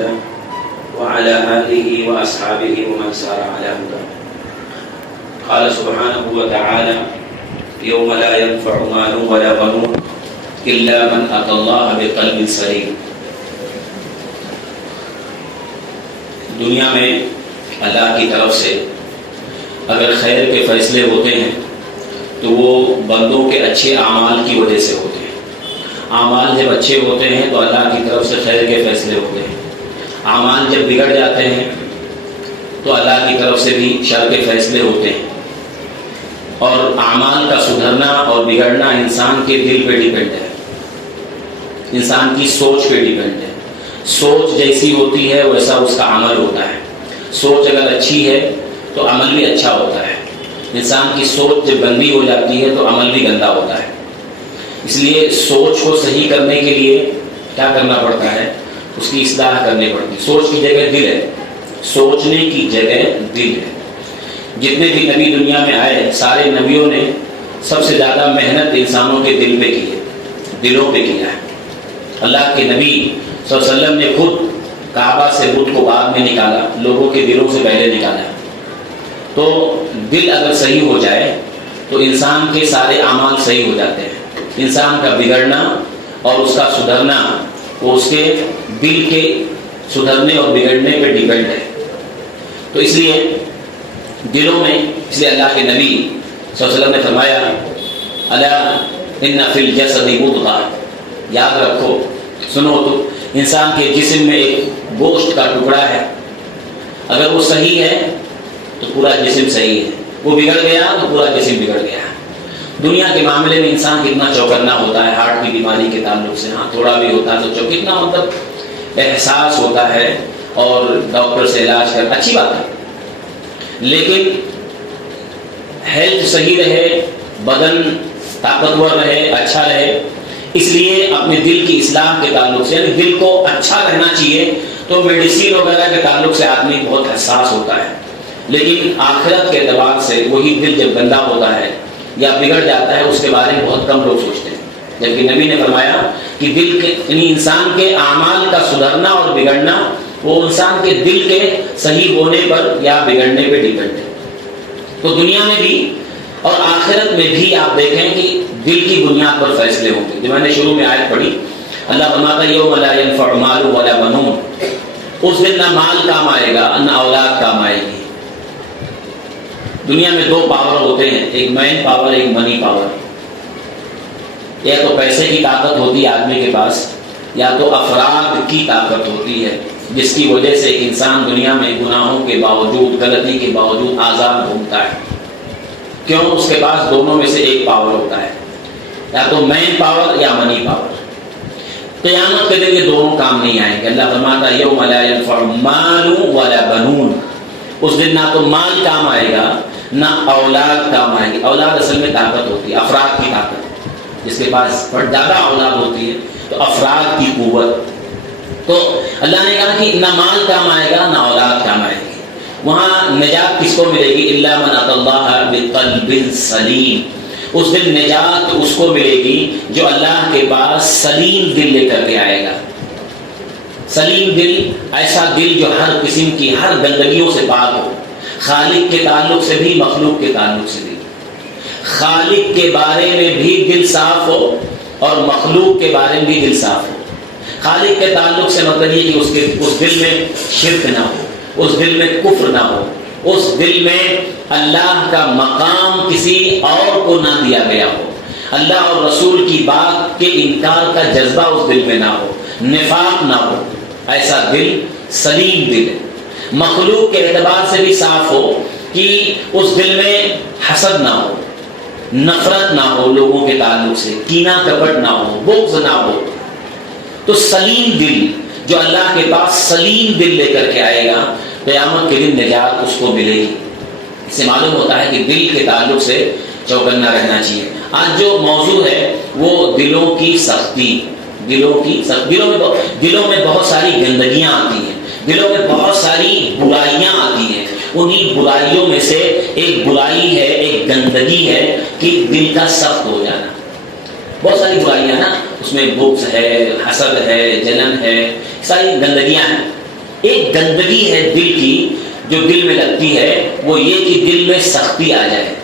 الله وعلى آله وأصحابه ومن سار على هداه. قال سبحانه وتعالى يوم لا ينفع مال ولا بنون إلا من أتى الله بقلب سليم. دنیا میں اللہ کی طرف سے اگر خیر کے فیصلے ہوتے ہیں تو وہ بندوں کے اچھے اعمال کی وجہ سے ہوتے ہیں. اعمال جب اچھے ہوتے ہیں تو اللہ کی طرف سے خیر کے فیصلے ہوتے ہیں. اعمال جب بگڑ جاتے ہیں تو اللہ کی طرف سے بھی شر کے فیصلے ہوتے ہیں. اور اعمال کا سدھرنا اور بگڑنا انسان کے دل پہ ڈیپینڈ ہے, انسان کی سوچ پہ ڈیپینڈ ہے. سوچ جیسی ہوتی ہے ویسا اس کا عمل ہوتا ہے. سوچ اگر اچھی ہے تو عمل بھی اچھا ہوتا ہے. انسان کی سوچ جب گندی ہو جاتی ہے تو عمل بھی گندا ہوتا ہے. اس لیے سوچ کو صحیح کرنے کے لیے کیا کرنا پڑتا ہے, اس کی اصلاح کرنی پڑتی ہے. سوچ کی جگہ دل ہے, سوچنے کی جگہ دل ہے. جتنے بھی نبی دنیا میں آئے سارے نبیوں نے سب سے زیادہ محنت انسانوں کے دل پہ کی ہے, دلوں پہ کیا ہے. اللہ کے نبی صلی اللہ علیہ وسلم نے خود کعبہ سے بت کو بعد میں نکالا, لوگوں کے دلوں سے پہلے نکالا. تو دل اگر صحیح ہو جائے تو انسان کے سارے اعمال صحیح ہو جاتے ہیں. انسان کا بگڑنا اور اس کا سدھرنا وہ اس کے دل کے سدھرنے اور بگڑنے پہ ڈیپینڈ ہے. تو اس لیے دلوں میں, اس لیے اللہ کے نبی صلی اللہ علیہ وسلم نے فرمایا الا ان فی الجسد مضغہ, یاد رکھو, سنو تو انسان کے جسم میں ایک گوشت کا ٹکڑا ہے, اگر وہ صحیح ہے تو پورا جسم صحیح ہے, وہ بگڑ گیا تو پورا جسم بگڑ گیا. دنیا کے معاملے میں انسان کتنا چوکنا ہوتا ہے, ہارٹ کی بیماری کے تعلق سے, ہاں تھوڑا بھی ہوتا ہے تو کتنا مطلب احساس ہوتا ہے اور ڈاکٹر سے علاج کر, اچھی بات ہے. لیکن ہیلتھ صحیح رہے, بدن طاقتور رہے, اچھا رہے, اس لیے اپنے دل کی اصلاح کے تعلق سے, یعنی دل کو اچھا رہنا چاہیے. تو میڈیسین وغیرہ کے تعلق سے آدمی بہت حساس ہوتا ہے, لیکن آخرت کے اعتبار سے وہی دل جب گندا ہوتا ہے یا بگڑ جاتا ہے اس کے بارے میں بہت کم لوگ سوچتے ہیں. جبکہ نبی نے فرمایا کہ دل کے, یعنی انسان کے اعمال کا سدھرنا اور بگڑنا وہ انسان کے دل کے صحیح ہونے پر یا بگڑنے پہ ڈیپینڈ ہے. تو دنیا میں بھی اور آخرت میں بھی آپ دیکھیں کہ دل کی بنیاد پر فیصلے ہوں گے. جو میں نے شروع میں آیت پڑھی, اللہ فرماتا ہے یوم لا ينفع مال ولا بنون, اس دن نہ مال کام آئے گا نہ اولاد کام آئے گی. دنیا میں دو پاور ہوتے ہیں, ایک مین پاور, ایک منی پاور. یا تو پیسے کی طاقت ہوتی ہے آدمی کے پاس, یا تو افراد کی طاقت ہوتی ہے جس کی وجہ سے ایک انسان دنیا میں گناہوں کے باوجود, غلطی کے باوجود آزاد گھومتا ہے. کیوں؟ اس کے پاس دونوں میں سے ایک پاور ہوتا ہے, یا تو مین پاور یا منی پاور. قیامت کے دن یہ دونوں کام نہیں آئیں گے. اللہ فرماتا ہے یوم لا ينفع مال ولا بنون, اس دن نہ تو مال کام آئے گا نہ اولاد کام آئے گی. اولاد اصل میں طاقت ہوتی ہے, افراد کی طاقت. جس کے پاس زیادہ اولاد ہوتی ہے تو افراد کی قوت. تو اللہ نے کہا کہ نہ مال کام آئے گا نہ اولاد کام آئے گی. وہاں نجات کس کو ملے گی؟ الا من اتى الله بقلب سلیم. اس دن نجات اس کو ملے گی جو اللہ کے پاس سلیم دل لے کر کے آئے گا. سلیم دل, ایسا دل جو ہر قسم کی ہر گندگیوں سے پاک ہو, خالق کے تعلق سے بھی مخلوق کے تعلق سے بھی. خالق کے بارے میں بھی دل صاف ہو اور مخلوق کے بارے میں بھی دل صاف ہو. خالق کے تعلق سے مطلب یہ کہ اس دل میں شرک نہ ہو, اس دل میں کفر نہ ہو, اس دل میں اللہ کا مقام کسی اور کو نہ دیا گیا ہو, اللہ اور رسول کی بات کے انکار کا جذبہ اس دل میں نہ ہو, نفاق نہ ہو. ایسا دل سلیم دل ہے. مخلوق کے اعتبار سے بھی صاف ہو کہ اس دل میں حسد نہ ہو, نفرت نہ ہو لوگوں کے تعلق سے, کینہ کپٹ نہ ہو, بغض نہ ہو. تو سلیم دل جو اللہ کے پاس سلیم دل لے کر کے آئے گا, قیامت کے دن نجات اس کو ملے گی. اس سے معلوم ہوتا ہے کہ دل کے تعلق سے چوکنا رہنا چاہیے. آج جو موضوع ہے وہ دلوں کی سختی. دلوں میں بہت ساری گندگیاں آتی ہیں, دلوں میں بہت ساری برائیاں آتی ہیں. انہی برائیوں میں سے ایک برائی ہے, ایک گندگی ہے کہ دل کا سخت ہو جانا. بہت ساری برائیاں نا, اس میں بغض ہے, حسد ہے, جلن ہے, ساری گندگیاں ہیں. ایک گندگی ہے دل کی جو دل میں لگتی ہے، وہ یہ کہ دل میں سختی آ جائے۔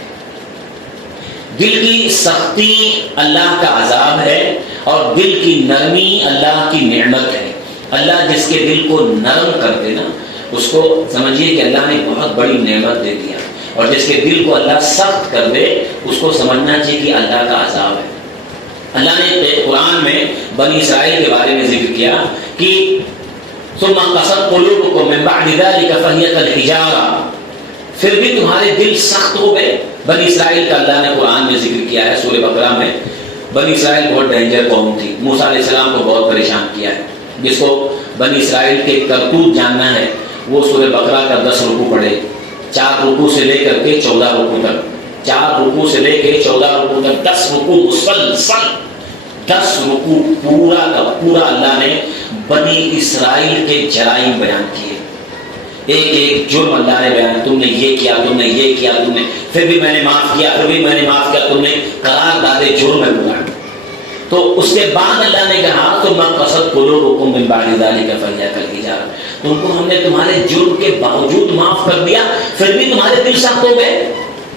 دل کی سختی اللہ کا عذاب ہے، اور دل کی نرمی اللہ کی نعمت ہے۔ اللہ جس کے دل کو نرم کر دے نا، اس کو سمجھیے کہ اللہ نے بہت بڑی نعمت دے دیا، اور جس کے دل کو اللہ سخت کر دے اس کو سمجھنا چاہیے کہ اللہ کا عذاب ہے۔ اللہ نے قرآن میں بنی اسرائیل کے بارے میں ذکر کیا کہ ثم قست قلوبكم من بعد ذلك فهي كالحجارة، پھر بھی تمہارے دل سخت ہو گئے۔ بنی اسرائیل کا اللہ نے قرآن میں ذکر کیا ہے سورہ بقرہ میں۔ بنی اسرائیل بہت ڈینجر قوم تھی، موسیٰ علیہ السلام کو بہت پریشان کیا ہے۔ جس کو بنی اسرائیل کے کرتوت جاننا ہے وہ سورہ بقرہ کا 10 رکوع پڑھے، 4 رکوع سے لے کر کے 14 رکوع تک، 4 رکوع سے لے کے 14 رکوع تک 10 رکوع مسلسل، 10 رکوع پورا کا پورا اللہ نے بنی اسرائیل کے جرائم بیان کیے۔ ایک ایک جرم اللہ نے بیان، تم نے یہ کیا، تم نے یہ کیا، تم نے، پھر بھی میں نے معاف کیا، پھر بھی میں نے معاف کیا، تم نے قرار دادے جرم ہے گناہ۔ تو اس کے بعد اللہ نے کہا ثم قست قلوبكم من بعد ذلك فهي كالحجارة، تم کو ہم نے تمہارے جرم کے باوجود معاف کر دیا، پھر بھی تمہارے دل سخت ہو گئے،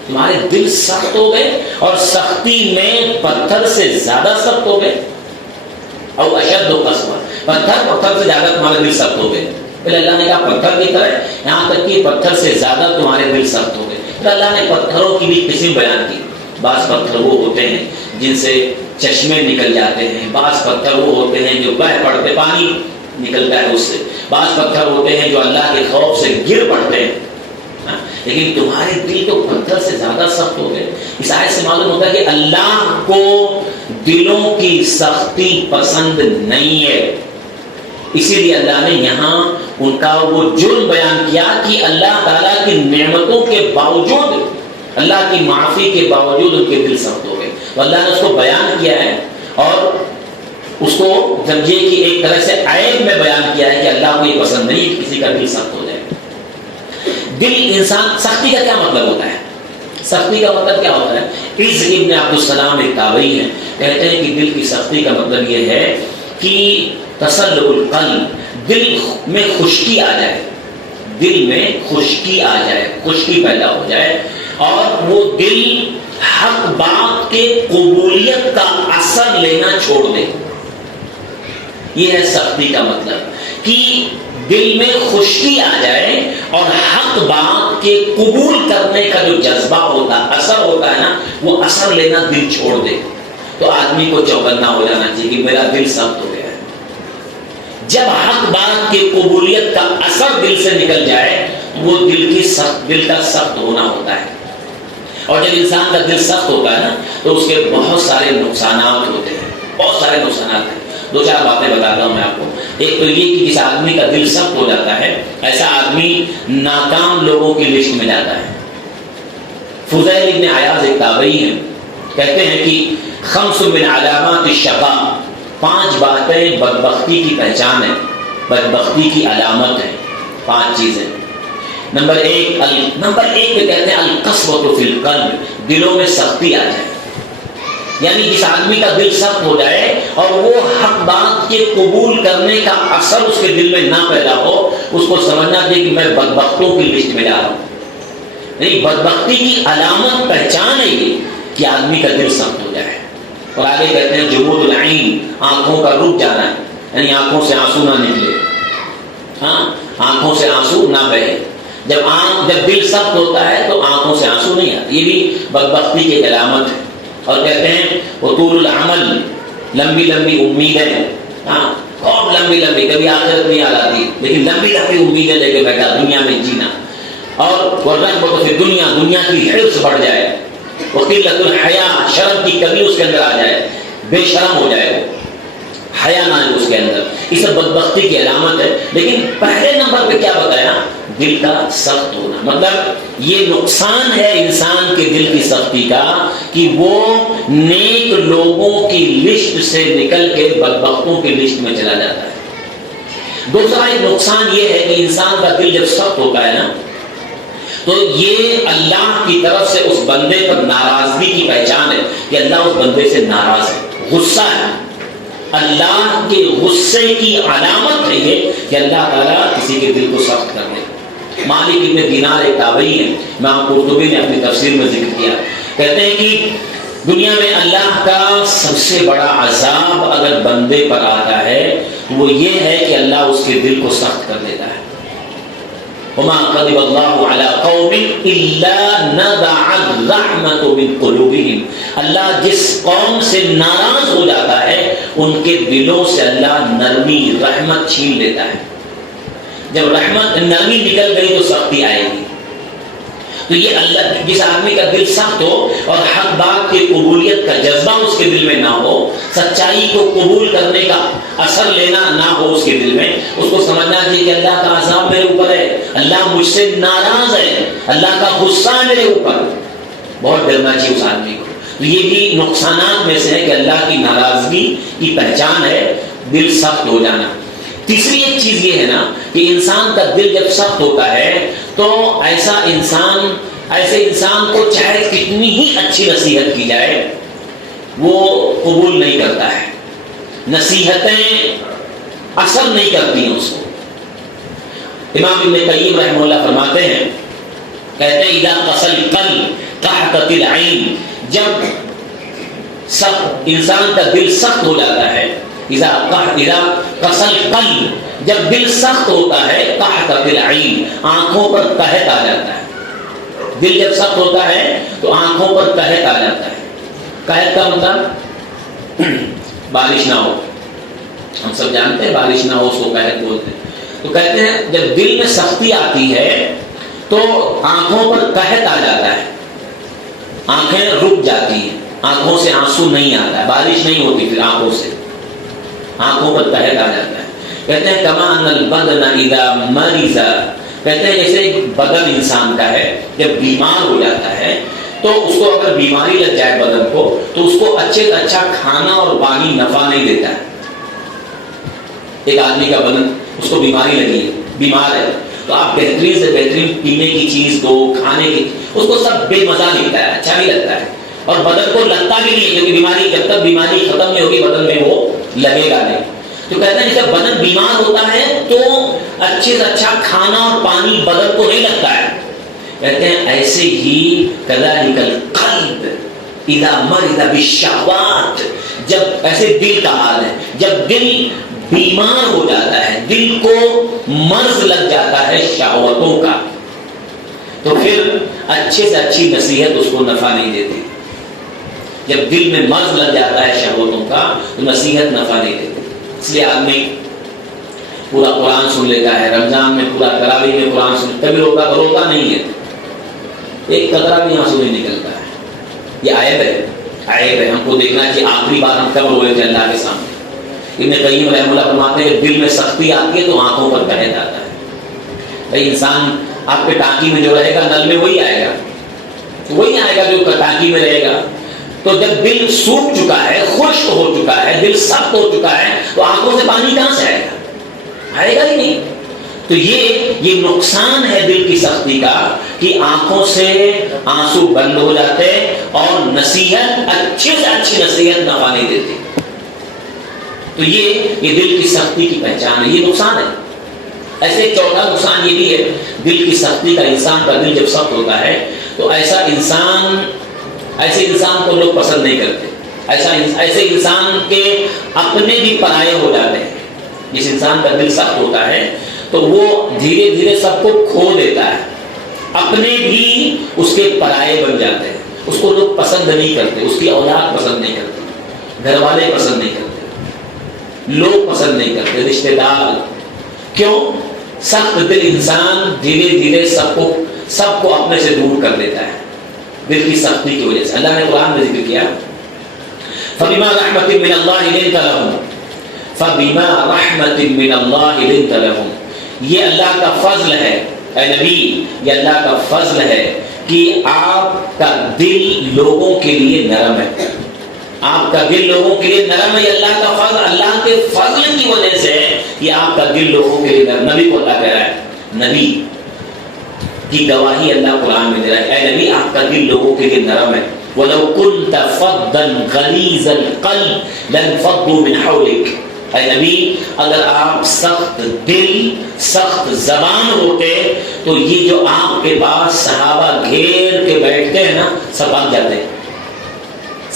تمہارے دل سخت ہو گئے، اور سختی میں پتھر سے زیادہ سخت ہو گئے۔ او اشد قسوہ، پتھر سے زیادہ تمہارے دل سخت ہو گئے۔ پھر اللہ نے کہا پتھر کی طرح، یہاں تک کہ پتھر سے زیادہ تمہارے دل سخت ہو گئے۔ پھر اللہ نے پتھروں کی بھی قسم بیان کی۔ بعض پتھر وہ ہوتے ہیں جن سے چشمے نکل جاتے ہیں، بعض پتھر وہ ہوتے ہیں جو بہ پڑتے پانی نکلتا ہے اس سے، بعض پتھر ہوتے ہیں جو اللہ کے خوف سے گر پڑتے ہیں۔ لیکن تمہارے دل تو پتھر سے زیادہ سخت ہو گئے۔ اس آیت سے معلوم ہوتا ہے کہ اللہ کو دلوں کی سختی پسند نہیں ہے، اسی لیے اللہ نے یہاں ان کا وہ جرم بیان کیا کہ اللہ تعالیٰ کی نعمتوں کے باوجود، اللہ کی معافی کے باوجود ان کے دل سخت ہو گئے۔ تو اللہ نے اس کو بیان کیا ہے، اور اس کو سمجھیے کہ ایک طرح سے عیب میں بیان کیا ہے کہ اللہ کو یہ پسند نہیں کہ کسی کا دل سخت ہو جائے۔ دل انسان، سختی کا کیا مطلب ہوتا ہے؟ سختی کا مطلب کیا ہوتا ہے؟ عز ابن عبد السلام ایک تابعی ہیں، کہتے ہیں کہ دل کی سختی کا مطلب یہ ہے کہ تسلق القلب، دل میں خشکی آ جائے، دل میں خشکی آ جائے، خشکی پیدا ہو جائے، اور وہ دل حق بات کے قبولیت کا اثر لینا چھوڑ دے۔ یہ ہے سختی کا مطلب، کہ دل میں خشکی آ جائے اور حق بات کے قبول کرنے کا جو جذبہ ہوتا ہے، اثر ہوتا ہے نا، وہ اثر لینا دل چھوڑ دے۔ تو آدمی کو چوکنا ہو جانا چاہیے کہ میرا دل سخت ہو گیا ہے۔ جب حق بات کی قبولیت کا اثر دل سے نکل جائے، وہ دل کا سخت ہونا ہوتا ہے۔ اور جب انسان کا دل سخت ہوتا ہے نا، تو اس کے بہت سارے نقصانات ہوتے ہیں، بہت سارے نقصانات ہیں۔ 2-4 باتیں بتاتا ہوں میں آپ کو۔ ایک تو یہ کہ جس آدمی کا دل سخت ہو جاتا ہے، ایسا آدمی ناکام لوگوں کی لسٹ میں جاتا ہے۔ فضیل ابن عیاض ایک تابعی ہیں، کہتے ہیں کہ 5 من علامات الشقاء، 5 باتیں بدبختی کی پہچان ہے، بدبختی کی علامت ہے، 5 چیزیں۔ نمبر 1 پہ کہتے ہیں القسوۃ فی القلب، دلوں میں سختی آ جائے، یعنی جس آدمی کا دل سخت ہو جائے اور وہ حق بات کے قبول کرنے کا اثر اس کے دل میں نہ پیدا ہو، اس کو سمجھنا چاہیے کہ میں بدبختوں کی لسٹ میں جا رہا ہوں۔ نہیں، بدبختی کی علامت پہچان ہے یہ کہ آدمی کا دل سخت ہو جائے۔ اور آگے کہتے ہیں جمود العین، آنکھوں کا رک جانا ہے، یعنی آنکھوں سے آنسو نہ نکلے، آنکھوں سے آنسو نہ بہے۔ جب دل سخت ہوتا ہے تو آنکھوں سے آنسو نہیں آتے، یہ بھی بدبختی کی علامت ہے۔ اور کہتے ہیں وہ طول العمل، لمبی لمبی امیدیں، اور لمبی کبھی آخرت نہیں آ جاتی، لیکن لمبی امیدیں لے کے بیٹھا دنیا میں جینا۔ اور والرغبۃ فی الدنیا، دنیا کی حرص بڑھ جائے، وقلۃ الحیا، شرم کی کمی اس کے اندر آ جائے، بے شرم ہو جائے، وہ حیا نہ ہے اس کے اندر، یہ سب بدبختی کی علامت ہے۔ لیکن پہلے نمبر پہ کیا بتایا؟ دل کا سخت ہونا، مطلب یہ نقصان ہے انسان کے دل کی سختی کا کہ وہ نیک لوگوں کی لسٹ سے نکل کے بدبختوں کی لسٹ میں چلا جاتا ہے۔ دوسرا ایک نقصان یہ ہے کہ انسان کا دل جب سخت ہوتا ہے نا، تو یہ اللہ کی طرف سے اس بندے پر ناراضگی کی پہچان ہے کہ اللہ اس بندے سے ناراض ہے، غصہ ہے۔ اللہ کے غصے کی علامت ہے یہ کہ اللہ تعالیٰ کسی کسی کے دل کو سخت کر دے. مالک ابن دینار ایک تابعی ہے، امام قرطبی نے اپنی تفسیر میں ذکر کیا، کہتے ہیں کہ دنیا میں اللہ کا سب سے بڑا عذاب اگر بندے پر آتا ہے وہ یہ ہے کہ اللہ اس کے دل کو سخت کر دیتا ہے. وما غضب اللہ علی قوم الا نزع الرحمة من قلوبهم. اللہ جس قوم سے ناراض ہو جاتا ہے ان کے دلوں سے اللہ نرمی رحمت چھین لیتا ہے. جب رحمت نرمی نکل گئی تو سختی آئے گی. تو یہ اللہ جس آدمی کا دل سخت ہو اور حق بات کی قبولیت کا جذبہ اس کے دل میں نہ ہو، سچائی کو قبول کرنے کا اثر لینا نہ ہو اس کے دل میں، اس کو سمجھنا چاہیے کہ اللہ کا عذاب میرے اوپر ہے، اللہ مجھ سے ناراض ہے، اللہ کا غصہ میرے اوپر. بہت ڈرنا چاہیے اس آدمی کو. تو یہ بھی نقصانات میں سے ہے کہ اللہ کی ناراضگی کی پہچان ہے دل سخت ہو جانا. تیسری ایک چیز یہ ہے نا کہ انسان کا دل جب سخت ہوتا ہے تو ایسے انسان کو چاہے کتنی ہی اچھی نصیحت کی جائے وہ قبول نہیں کرتا ہے. نصیحتیں اثر نہیں کرتی ہیں اس کو. امام ابن قیم رحمہ اللہ فرماتے ہیں، کہتے ہیں اذا قسى القلب قحطت العين. جب انسان کا دل سخت ہو جاتا ہے، اذا قسى القلب، جب دل سخت ہوتا ہے، قحطت العين، آنکھوں پر قحط آ جاتا ہے. دل جب سخت ہوتا ہے تو آنکھوں پر قحط آ جاتا ہے. قحط کا مطلب بارش نہ ہو. ہم سب جانتے ہیں بارش نہ ہو اس کو قحط بولتے ہیں. تو کہتے ہیں جب دل میں سختی آتی ہے تو آنکھوں پر قحط آ جاتا ہے، آنکھیں رک جاتی ہیں، آنکھوں سے آنسو نہیں آتا ہے، بارش نہیں ہوتی پھر آنکھوں سے، آنکھوں پر قحط آ جاتا ہے. کہتے ہیں کما ان البدن اذا مرض، کہتے ہیں جیسے بدن انسان کا ہے جب بیمار ہو جاتا ہے تو اس کو اگر بیماری لگ جائے بدن کو تو اس کو اچھے سے اچھا کھانا اور پانی نفع نہیں دیتا ہے. ایک آدمی کا بدن اس کو بیماری لگی ہے، بیمار ہے، تو آپ بہترین سے بہترین پینے کی چیز دو، کھانے کی، اس کو سب بے مزہ لگتا ہے، اچھا نہیں لگتا ہے، اور بدن کو لگتا بھی نہیں ہے کیونکہ بیماری جب تک بیماری ختم نہیں ہوگی بدن میں وہ لگے گا نہیں. تو کہتے ہیں جب بدن بیمار ہوتا ہے تو اچھے سے اچھا کھانا اور پانی بدن کو نہیں لگتا ہے. کہتے ہیں ایسے ہی کذالک القلب اذا مرض بالشہوات، جب ایسے دل کا حال ہے، جب دل بیمار ہو جاتا ہے، دل کو مرض لگ جاتا ہے شہوتوں کا، تو پھر اچھے سے اچھی نصیحت اس کو نفع نہیں دیتی. جب دل میں مرض لگ جاتا ہے شہوتوں کا تو نصیحت نفع نہیں دیتی. اس لیے آدمی پورا قرآن سن لیتا ہے، رمضان میں پورا تراویح میں قرآن سن، کبھی روتا نہیں ہے، ایک قطرہ بھی آنسو نہیں نکلتا ہے. یہ عیب ہے، ہم کو دیکھنا چاہیے آخری بار ہم کب روئے تھے اللہ کے سامنے. ابن قیم رحمہ اللہ فرماتے ہیں کہ دل میں سختی آتی ہے تو آنکھوں پر قحط آتا ہے. بھائی انسان آپ کے ٹانکی میں جو رہے گا نل میں وہی آئے گا جو ٹانکی میں رہے گا. تو جب دل سوکھ چکا ہے، خشک ہو چکا ہے، دل سخت ہو چکا ہے تو آنکھوں سے پانی کہاں سے آئے گا ہی نہیں. تو یہ نقصان ہے دل کی سختی کا کہ آنکھوں سے آنسو بند ہو جاتے اور نصیحت اچھے سے اچھی نصیحت نفع نہیں دیتی. تو یہ دل کی سختی کی پہچان ہے، یہ نقصان ہے. ایسے چوتھا نقصان یہ بھی ہے دل کی سختی کا، انسان کا دل جب سخت ہوتا ہے تو ایسے انسان کو لوگ پسند نہیں کرتے. ایسے انسان کے اپنے بھی پرائے ہو جاتے ہیں. جس انسان کا دل سخت ہوتا ہے تو وہ دھیرے دھیرے سب کو کھو دیتا ہے، اپنے بھی اس کے پرائے بن جاتے ہیں. اس کو لوگ پسند نہیں کرتے، اس کی اولاد پسند نہیں کرتے، گھر والے پسند نہیں کرتے، لوگ پسند نہیں کرتے، رشتے دار. کیوں؟ سخت دل انسان دھیرے دھیرے سب کو اپنے سے دور کر دیتا ہے دل کی سختی کی وجہ سے. اللہ نے قرآن میں ذکر کیا فَبِمَا رَحْمَةٍ مِّنَ اللَّهِ لِنْتَ لَهُمْ فَبِمَا رَحْمَةٍ مِّنَ اللَّهِ لِنْتَ لَهُمْ. یہ اللہ کا فضل ہے اے نبی، یہ اللہ کا فضل ہے کہ آپ کا دل لوگوں کے لیے نرم ہے. آپ کا دل لوگوں کے لیے نرم ہے، یہ اللہ کا فضل، اللہ کے فضل کی وجہ سے یہ آپ کا دل لوگوں کے لیے نرم. نبی کو اللہ کہہ رہا ہے، نبی کی گواہی اللہ قرآن میں دے رہا ہے، اے نبی آپ کا دل لوگوں کے لیے نرم ہے. وَلَوْ كُنْتَ فَضًّا غَلِيظَ الْقَلْبِ لَانفَضُّوا مِنْ حَوْلِكَ. اے نبی اگر آپ سخت دل سخت زبان ہوتے تو یہ جو آپ کے پاس صحابہ گھیر کے بیٹھتے ہیں نا سب بھاگ جاتے،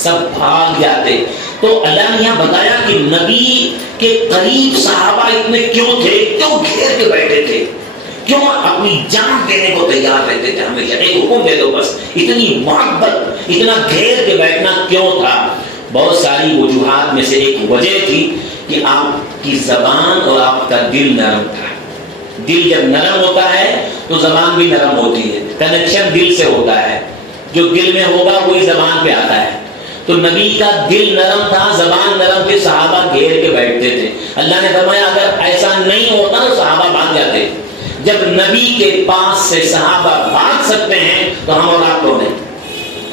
سب بھاگ جاتے۔ تو اللہ نے یہاں بتایا کہ نبی کے قریب صحابہ اتنے کیوں تھے، کیوں گھیر کے بیٹھے تھے، کیوں اپنی جان دینے کو تیار رہتے تھے، ہمیشہ ایک حکم دے دو بس، اتنی محبت اتنا گھیر کے بیٹھنا کیوں تھا؟ بہت ساری وجوہات میں سے ایک وجہ تھی کہ آپ کی زبان اور آپ کا دل نرم تھا۔ دل جب نرم ہوتا ہے تو زبان بھی نرم ہوتی ہے، کنیکشن دل سے ہوتا ہے، جو دل میں ہوگا وہی زبان پہ آتا ہے۔ تو نبی کا دل نرم تھا، زبان نرم تھی، صحابہ گھیر کے بیٹھتے تھے۔ اللہ نے فرمایا اگر ایسا نہیں ہوتا تو صحابہ بھاگ جاتے۔ جب نبی کے پاس سے صحابہ بھاگ سکتے ہیں تو ہم اور آپ کون ہیں؟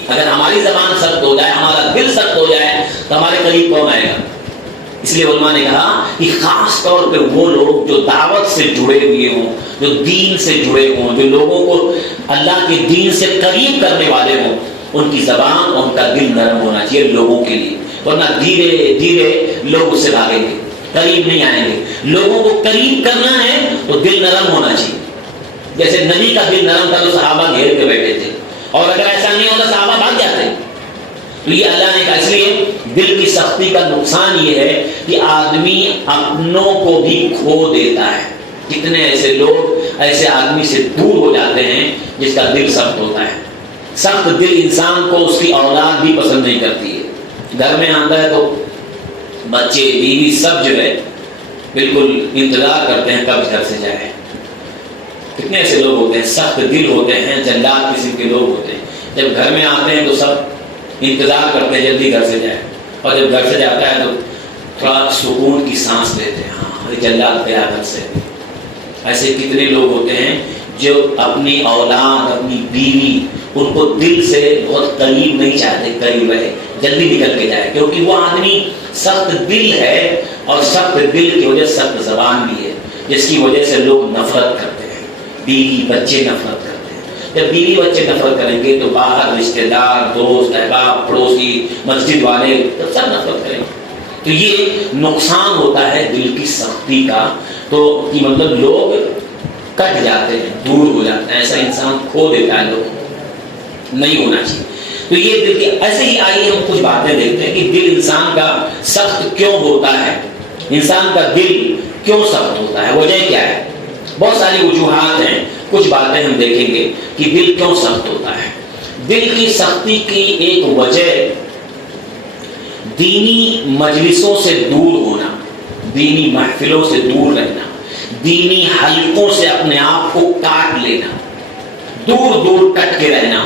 اگر ہماری زبان سخت ہو جائے، ہمارا دل سخت ہو جائے تو ہمارے قریب کون آئے گا؟ اس لیے علماء نے کہا کہ خاص طور پہ وہ لوگ جو دعوت سے جڑے ہوئے ہوں، جو دین سے جڑے ہوں، جو لوگوں کو اللہ کے دین سے قریب کرنے والے ہوں، ان کی زبان اور ان کا دل نرم ہونا چاہیے لوگوں کے لیے، ورنہ دھیرے دھیرے لوگ اس سے بھاگیں گے، قریب نہیں آئیں گے۔ لوگوں کو قریب کرنا ہے تو دل نرم ہونا چاہیے۔ جیسے نبی کا دل نرم تھا تو صحابہ گھیر کے بیٹھے تھے، اور اگر ایسا نہیں ہوتا صحابہ بھاگ جاتے۔ تو یہ اللہ نے کہا، اس لیے دل کی سختی کا نقصان یہ ہے کہ آدمی اپنوں کو بھی کھو دیتا ہے۔ کتنے ایسے لوگ ایسے آدمی سے دور ہو جاتے ہیں جس کا دل سخت ہوتا ہے۔ سخت دل انسان کو اس کی اولاد بھی پسند نہیں کرتی ہے۔ گھر میں آتا ہے تو بچے بیوی سب جو ہے بالکل انتظار کرتے ہیں کب گھر سے جائے۔ کتنے ایسے لوگ ہوتے ہیں سخت دل ہوتے ہیں، جلاد قسم کے لوگ ہوتے ہیں، جب گھر میں آتے ہیں تو سب انتظار کرتے ہیں جلدی گھر سے جائے، اور جب گھر سے جاتا ہے تو تھوڑا سکون کی سانس لیتے ہیں، ہاں جلاد گیا گھر سے۔ ایسے کتنے لوگ ہوتے ہیں جو اپنی اولاد اپنی بیوی ان کو دل سے بہت قریب نہیں چاہتے، قریب رہے، جلدی نکل کے جائے، کیونکہ وہ آدمی سخت دل ہے، اور سخت دل کی وجہ سخت زبان بھی ہے، جس کی وجہ سے لوگ نفرت کرتے ہیں، بیوی بچے نفرت کرتے ہیں۔ جب بیوی بچے نفرت کریں گے تو باہر رشتے دار، دوست احباب، پڑوسی، مسجد والے سب نفرت کریں گے۔ تو یہ نقصان ہوتا ہے دل کی سختی کا، تو یہ مطلب لوگ کٹ جاتے ہیں، دور ہو جاتے ہیں، ایسا انسان کھو دیتا ہے، لوگ نہیں ہونا چاہیے۔ تو یہ دل کی ایسے ہی آئیے ہم کچھ باتیں دیکھتے ہیں کہ دل انسان کا سخت کیوں ہوتا ہے، انسان کا دل کیوں سخت ہوتا ہے، وجہ کیا ہے؟ بہت ساری وجوہات ہیں، کچھ باتیں ہم دیکھیں گے کہ دل کیوں سخت ہوتا ہے۔ دل کی سختی کی ایک وجہ دینی مجلسوں سے دور ہونا، دینی محفلوں سے دور رہنا، دینی حلقوں سے اپنے آپ کو کاٹ لینا، دور دور کٹ کے رہنا،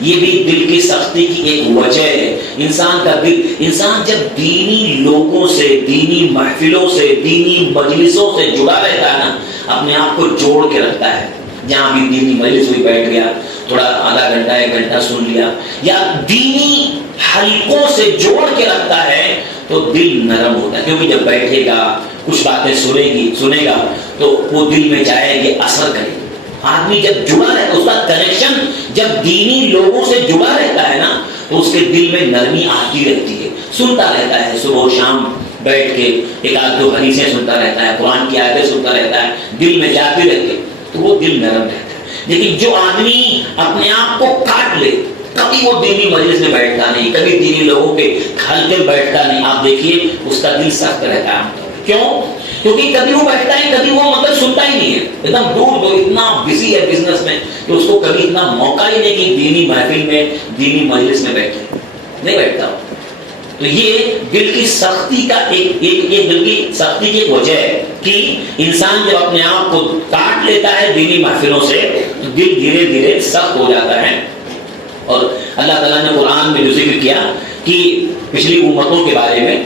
یہ بھی دل کی سختی کی ایک وجہ ہے۔ انسان کا دل، انسان جب دینی لوگوں سے، دینی محفلوں سے، دینی مجلسوں سے جڑا رہتا ہے نا، اپنے آپ کو جوڑ کے رکھتا ہے۔ جہاں بھی دینی مجلس ہوئی بیٹھ گیا، تھوڑا آدھا گھنٹہ ایک گھنٹہ سن لیا، یا دینی حلقوں سے جوڑ کے رکھتا ہے تو دل نرم ہوتا ہے، کیونکہ جب بیٹھے گا کچھ باتیں سنے گا تو وہ دل میں جائے گی، اثر کرے گی۔ آدمی جب جڑا رہتا ہے، اس کا کنیکشن جب دینی لوگوں سے جڑا رہتا ہے نا تو اس کے دل میں نرمی آتی رہتی ہے، سنتا رہتا ہے، صبح و شام بیٹھ کے ایک آدھ دو حدیثیں سنتا رہتا ہے، قرآن کی آیتیں سنتا رہتا ہے، دل میں جاتی رہتی ہے تو وہ دل نرم رہتا ہے۔ لیکن جو آدمی اپنے آپ کو کاٹ لے، کبھی وہ دینی مجلس میں بیٹھتا نہیں، کبھی دینی لوگوں کے حلقے میں بیٹھتا نہیں، آپ دیکھیے اس کا دل سخت رہتا ہے۔ کیوں؟ کیونکہ کبھی وہ بیٹھتا ہے، کبھی وہ مطلب سنتا ہی نہیں ہے، ایک دم دور اتنا بزی ہے بزنس میں کہ اس کو کبھی اتنا موقع ہی نہیں کہ دینی محفل میں، دینی مجلس میں بیٹھے، نہیں بیٹھتا۔ تو یہ دل کی سختی کا ایک دل کی سختی کی وجہ ہے کہ انسان جب اپنے آپ کو کاٹ لیتا ہے دینی محفلوں سے تو دل دھیرے دھیرے سخت ہو جاتا ہے۔ اور اللہ تعالیٰ نے قرآن میں جو ذکر کیا کہ پچھلی امتوں کے بارے میں،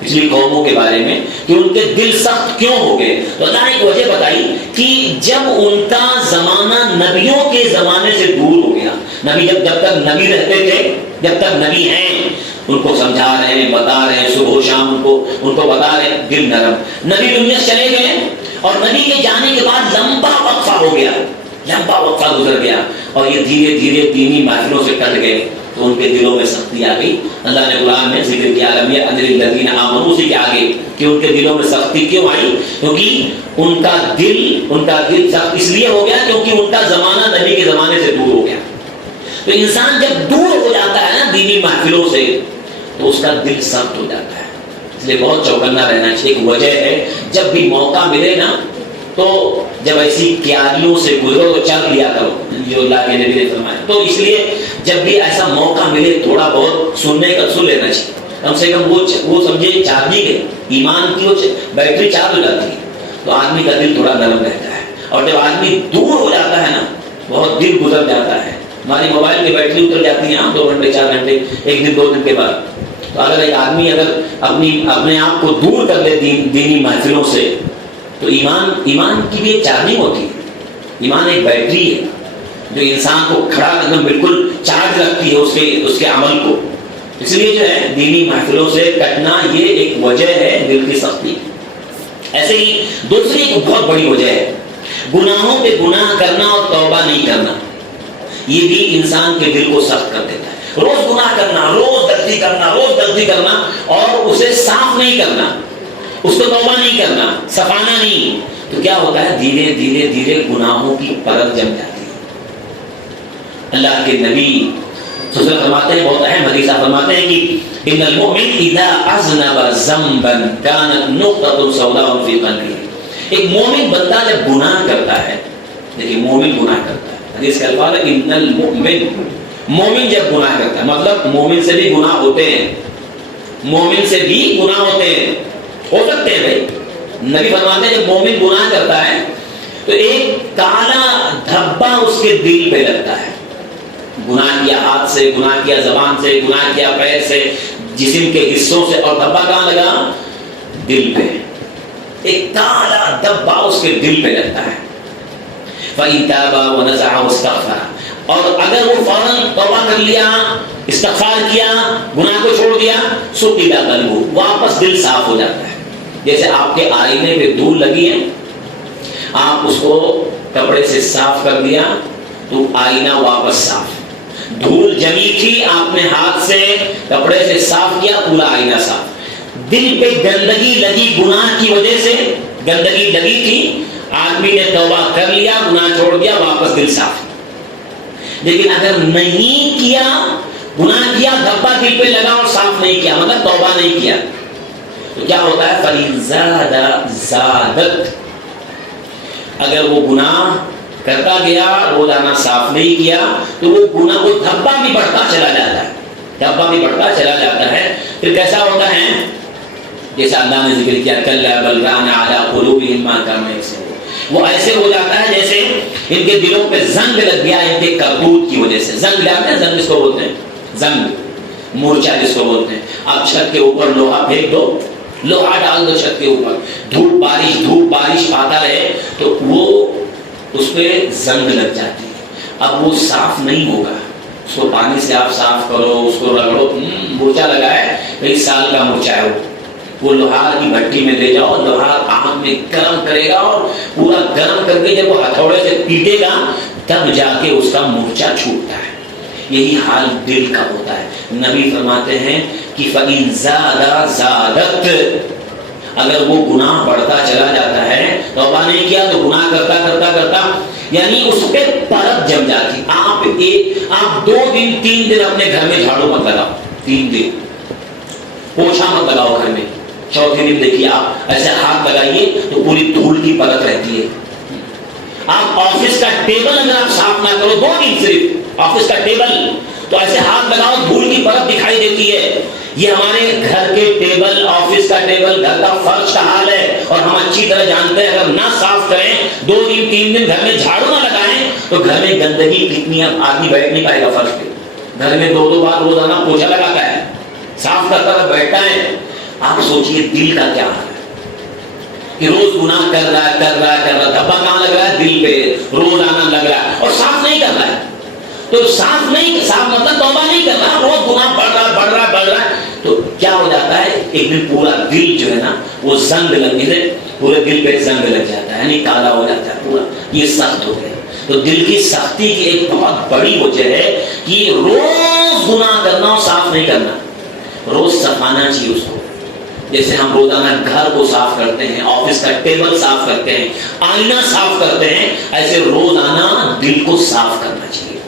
پچھلی قوموں کے بارے میں کہ ان کے دل سخت کیوں ہو گئے، تو اللہ نے ایک وجہ بتائی کہ جب ان کا زمانہ نبیوں کے زمانے سے دور ہو گیا، نبی جب تک نبی رہتے تھے، جب تک نبی ہیں ان کو سمجھا رہے ہیں، بتا رہے ہیں، صبح و شام ان کو بتا رہے ہیں، دل نرم۔ نبی دنیا سے چلے گئے اور نبی کے جانے کے بعد لمبا وقفہ ہو گیا، لمبا وقفہ گزر گیا اور یہ دھیرے دھیرے دینی محفلوں سے کٹ گئے، تو ان کے دلوں میں سختی آ گئی. اللہ نے قرآن میں ذکر کیا الذین آمنوا، اسی کے آگے کہ ان کے دلوں میں سختی کیوں آئی؟ کیونکہ ان کا دل سخت اس لیے ہو گیا کیونکہ ان کا زمانہ نبی کے زمانے سے دور ہو گیا. تو انسان جب دور ہو جاتا ہے نا دینی محفلوں سے تو اس کا دل سخت ہو جاتا ہے. اس لیے بہت چوکنا رہنا چاہیے. ایک وجہ ہے جب بھی موقع ملے نا تو جب ایسی کیاریوں سے گزرو تو چل لیا کرو جو اللہ کے نبی نے فرمایا. تو اس لیے جب بھی ایسا موقع ملے تھوڑا بہت سننے کا سن لینا چاہیے. کم سے کم وہ سمجھے چارجنگ ہے ایمان کی، وہ بیٹری چارج ہو جاتی ہے تو آدمی کا دل تھوڑا نرم رہتا ہے. اور جب آدمی دور ہو جاتا ہے نا بہت دل گزر جاتا ہے. ہماری موبائل کی بیٹری اتر جاتی ہے 2 گھنٹے 4 گھنٹے، ایک دن 2 دن کے بعد. تو اگر ایک آدمی اپنے آپ کو دور کر لے دینی محفلوں سے تو ایمان کی بھی ایک چارجنگ ہوتی ہے. ایمان ایک بیٹری ہے جو انسان کو کھڑا کرنا بالکل چارج رکھتی ہے اس کے عمل کو. اس لیے جو ہے دینی محفلوں سے کٹنا یہ ایک وجہ ہے دل کی سختی. ایسے ہی دوسری ایک بہت بڑی وجہ ہے گناہوں پہ گناہ کرنا اور توبہ نہیں کرنا. یہ بھی انسان کے دل کو سخت کر دیتا ہے. روز گناہ کرنا، روز غلطی کرنا اور اسے صاف نہیں کرنا، اس کو توبہ نہیں کرنا، صفانا نہیں، تو کیا ہوتا ہے دھیرے دھیرے دھیرے گناہوں کی پرت جم جاتی ہے. اللہ کے نبی فرماتے ہیں، بہت اہم حدیث فرماتے ہیں کہ ان المؤمن اذا اذنب ذنبا كانت نقطة سوداء في قلبه. ایک مومن بندہ جب گناہ کرتا ہے، دیکھیے مومن گناہ کرتا ہے، حدیث کا الفاظ ہے ان المؤمن، مومن جب گناہ کرتا ہے مطلب مومن سے بھی گناہ ہوتے ہیں، مومن سے بھی گناہ ہوتے ہیں، ہو سکتے ہیں بھائی. نبی فرماتے ہیں جب مومن گناہ کرتا ہے تو ایک کالا دھبا اس کے دل پہ لگتا ہے. گناہ کیا ہاتھ سے، گناہ کیا زبان سے، گناہ کیا پیر سے، جسم کے حصوں سے، اور دھبا کہاں لگا؟ دل پہ. ایک کالا دھبا اس کے دل پہ لگتا ہے. فَإِن تَابَ وَنَزَعَ وَاسْتَغْفَرَ، اور اگر وہ فوراً توبہ کر لیا، استغفار کیا، گناہ کو چھوڑ دیا، سُقِلَ قَلْبُهُ، واپس دل صاف ہو جاتا ہے. جیسے آپ کے آئینے پہ دھول لگی ہے، آپ اس کو کپڑے سے صاف کر دیا تو آئینہ واپس صاف. دھول جمی تھی، آپ نے ہاتھ سے کپڑے سے صاف کیا، پورا آئینہ صاف. دل پہ گندگی لگی گناہ کی وجہ سے، گندگی لگی تھی، آدمی نے توبہ کر لیا، گناہ چھوڑ دیا، واپس دل صاف. لیکن اگر نہیں کیا، گناہ کیا، دھبا دل پہ لگا اور صاف نہیں کیا، مطلب توبہ نہیں کیا، تو کیا ہوتا ہے فَإِن زَادَ زَادَتْ، اگر وہ گناہ کرتا گیا، روزانہ صاف نہیں کیا تو وہ گناہ کو دھبا بھی بڑھتا چلا جاتا ہے، دھبا بھی بڑھتا چلا جاتا ہے. پھر کیسا ہوتا ہے جیسا اللہ نے ذکر کیا کَلَّا بَلْ رَانَ عَلَىٰ قُلُوبِهِم مَّا كَانُوا يَكْسِبُونَ، وہ ایسے ہو جاتا ہے جیسے ان کے دلوں پہ زنگ لگ گیا ان کے کرتوت کی وجہ سے. زنگ جانتے ہیں زنگ جس کو بولتے ہیں، زنگ مورچہ جس کو بولتے ہیں. آپ چھت کے اوپر لوہا پھینک دو، لوہا ڈال دو چھت کے اوپر، دھوپ بارش آتا رہے تو وہ اس پہ زنگ لگ جاتی ہے. اب وہ صاف نہیں ہوگا، اس کو پانی سے آپ صاف کرو، اس کو رگڑو. مورچہ لگا ہے، 1 سال کا مورچہ ہے، وہ لوہار کی بھٹی میں لے جاؤ، لوہار آگ میں گرم کرے گا اور پورا گرم کر کے جب وہ ہتھوڑے سے پیٹے گا تب جا کے اس کا مورچہ چھوٹتا ہے. یہی حال دل کا ہوتا ہے. نبی فرماتے ہیں کہ فَإِن زَادَ زَادَتْ، اگر وہ گناہ بڑھتا چلا جاتا ہے، توبہ نہیں کیا تو گناہ کرتا یعنی اس پہ پرت جم جاتی. آپ 2 دن 3 دن اپنے گھر میں جھاڑو مت لگاؤ، 3 دن پوچھا مت لگاؤ گھر میں. چوتھے دن دیکھیے آپ ایسے ہاتھ لگائیے تو پوری دھول کی پرت رہتی ہے. آپ آفس کا ٹیبل اگر آپ صاف نہ کرو 2 دن صرف آفس کا ٹیبل تو ایسے ہاتھ لگاؤ، دھول کی پرت دکھائی دیتی ہے. یہ ہمارے گھر کے ٹیبل، آفس کا ٹیبل، گھر کا فرش کا حال ہے اور ہم اچھی طرح جانتے ہیں اگر نہ صاف کریں، 2 دن 3 دن گھر میں جھاڑو نہ لگائیں تو گھر میں گندگی کتنی، آدمی بیٹھ نہیں پائے گا فرش پہ. گھر میں 2 بار روزانہ پوچھا لگاتا ہے، صاف کرتا ہے، بیٹھتا ہے. آپ سوچئے دل کا کیا حال ہے کہ روز گناہ کر رہا ہے، دھبا کہاں لگ رہا ہے؟ دل پہ. روزانہ لگ رہا ہے اور صاف نہیں کر رہا ہے. تو صاف مطلب توبہ نہیں کر رہا، روز گناہ بڑھ رہا ہے تو کیا ہو جاتا ہے ایک دن پورا دل جو ہے نا وہ زنگ لگنے سے پورے دل پہ زنگ لگ جاتا ہے، یعنی کالا ہو جاتا ہے پورا، یہ سخت ہو گیا. تو دل کی سختی کی ایک بہت بڑی وجہ ہے کہ روز روز گناہ کرنا اور صاف نہیں کرنا، روز صفانا چاہیے اس کو. جیسے ہم روزانہ گھر کو صاف کرتے ہیں، آفس کا ٹیبل صاف کرتے ہیں، آئینہ صاف کرتے ہیں، ایسے روزانہ دل کو صاف کرنا چاہیے،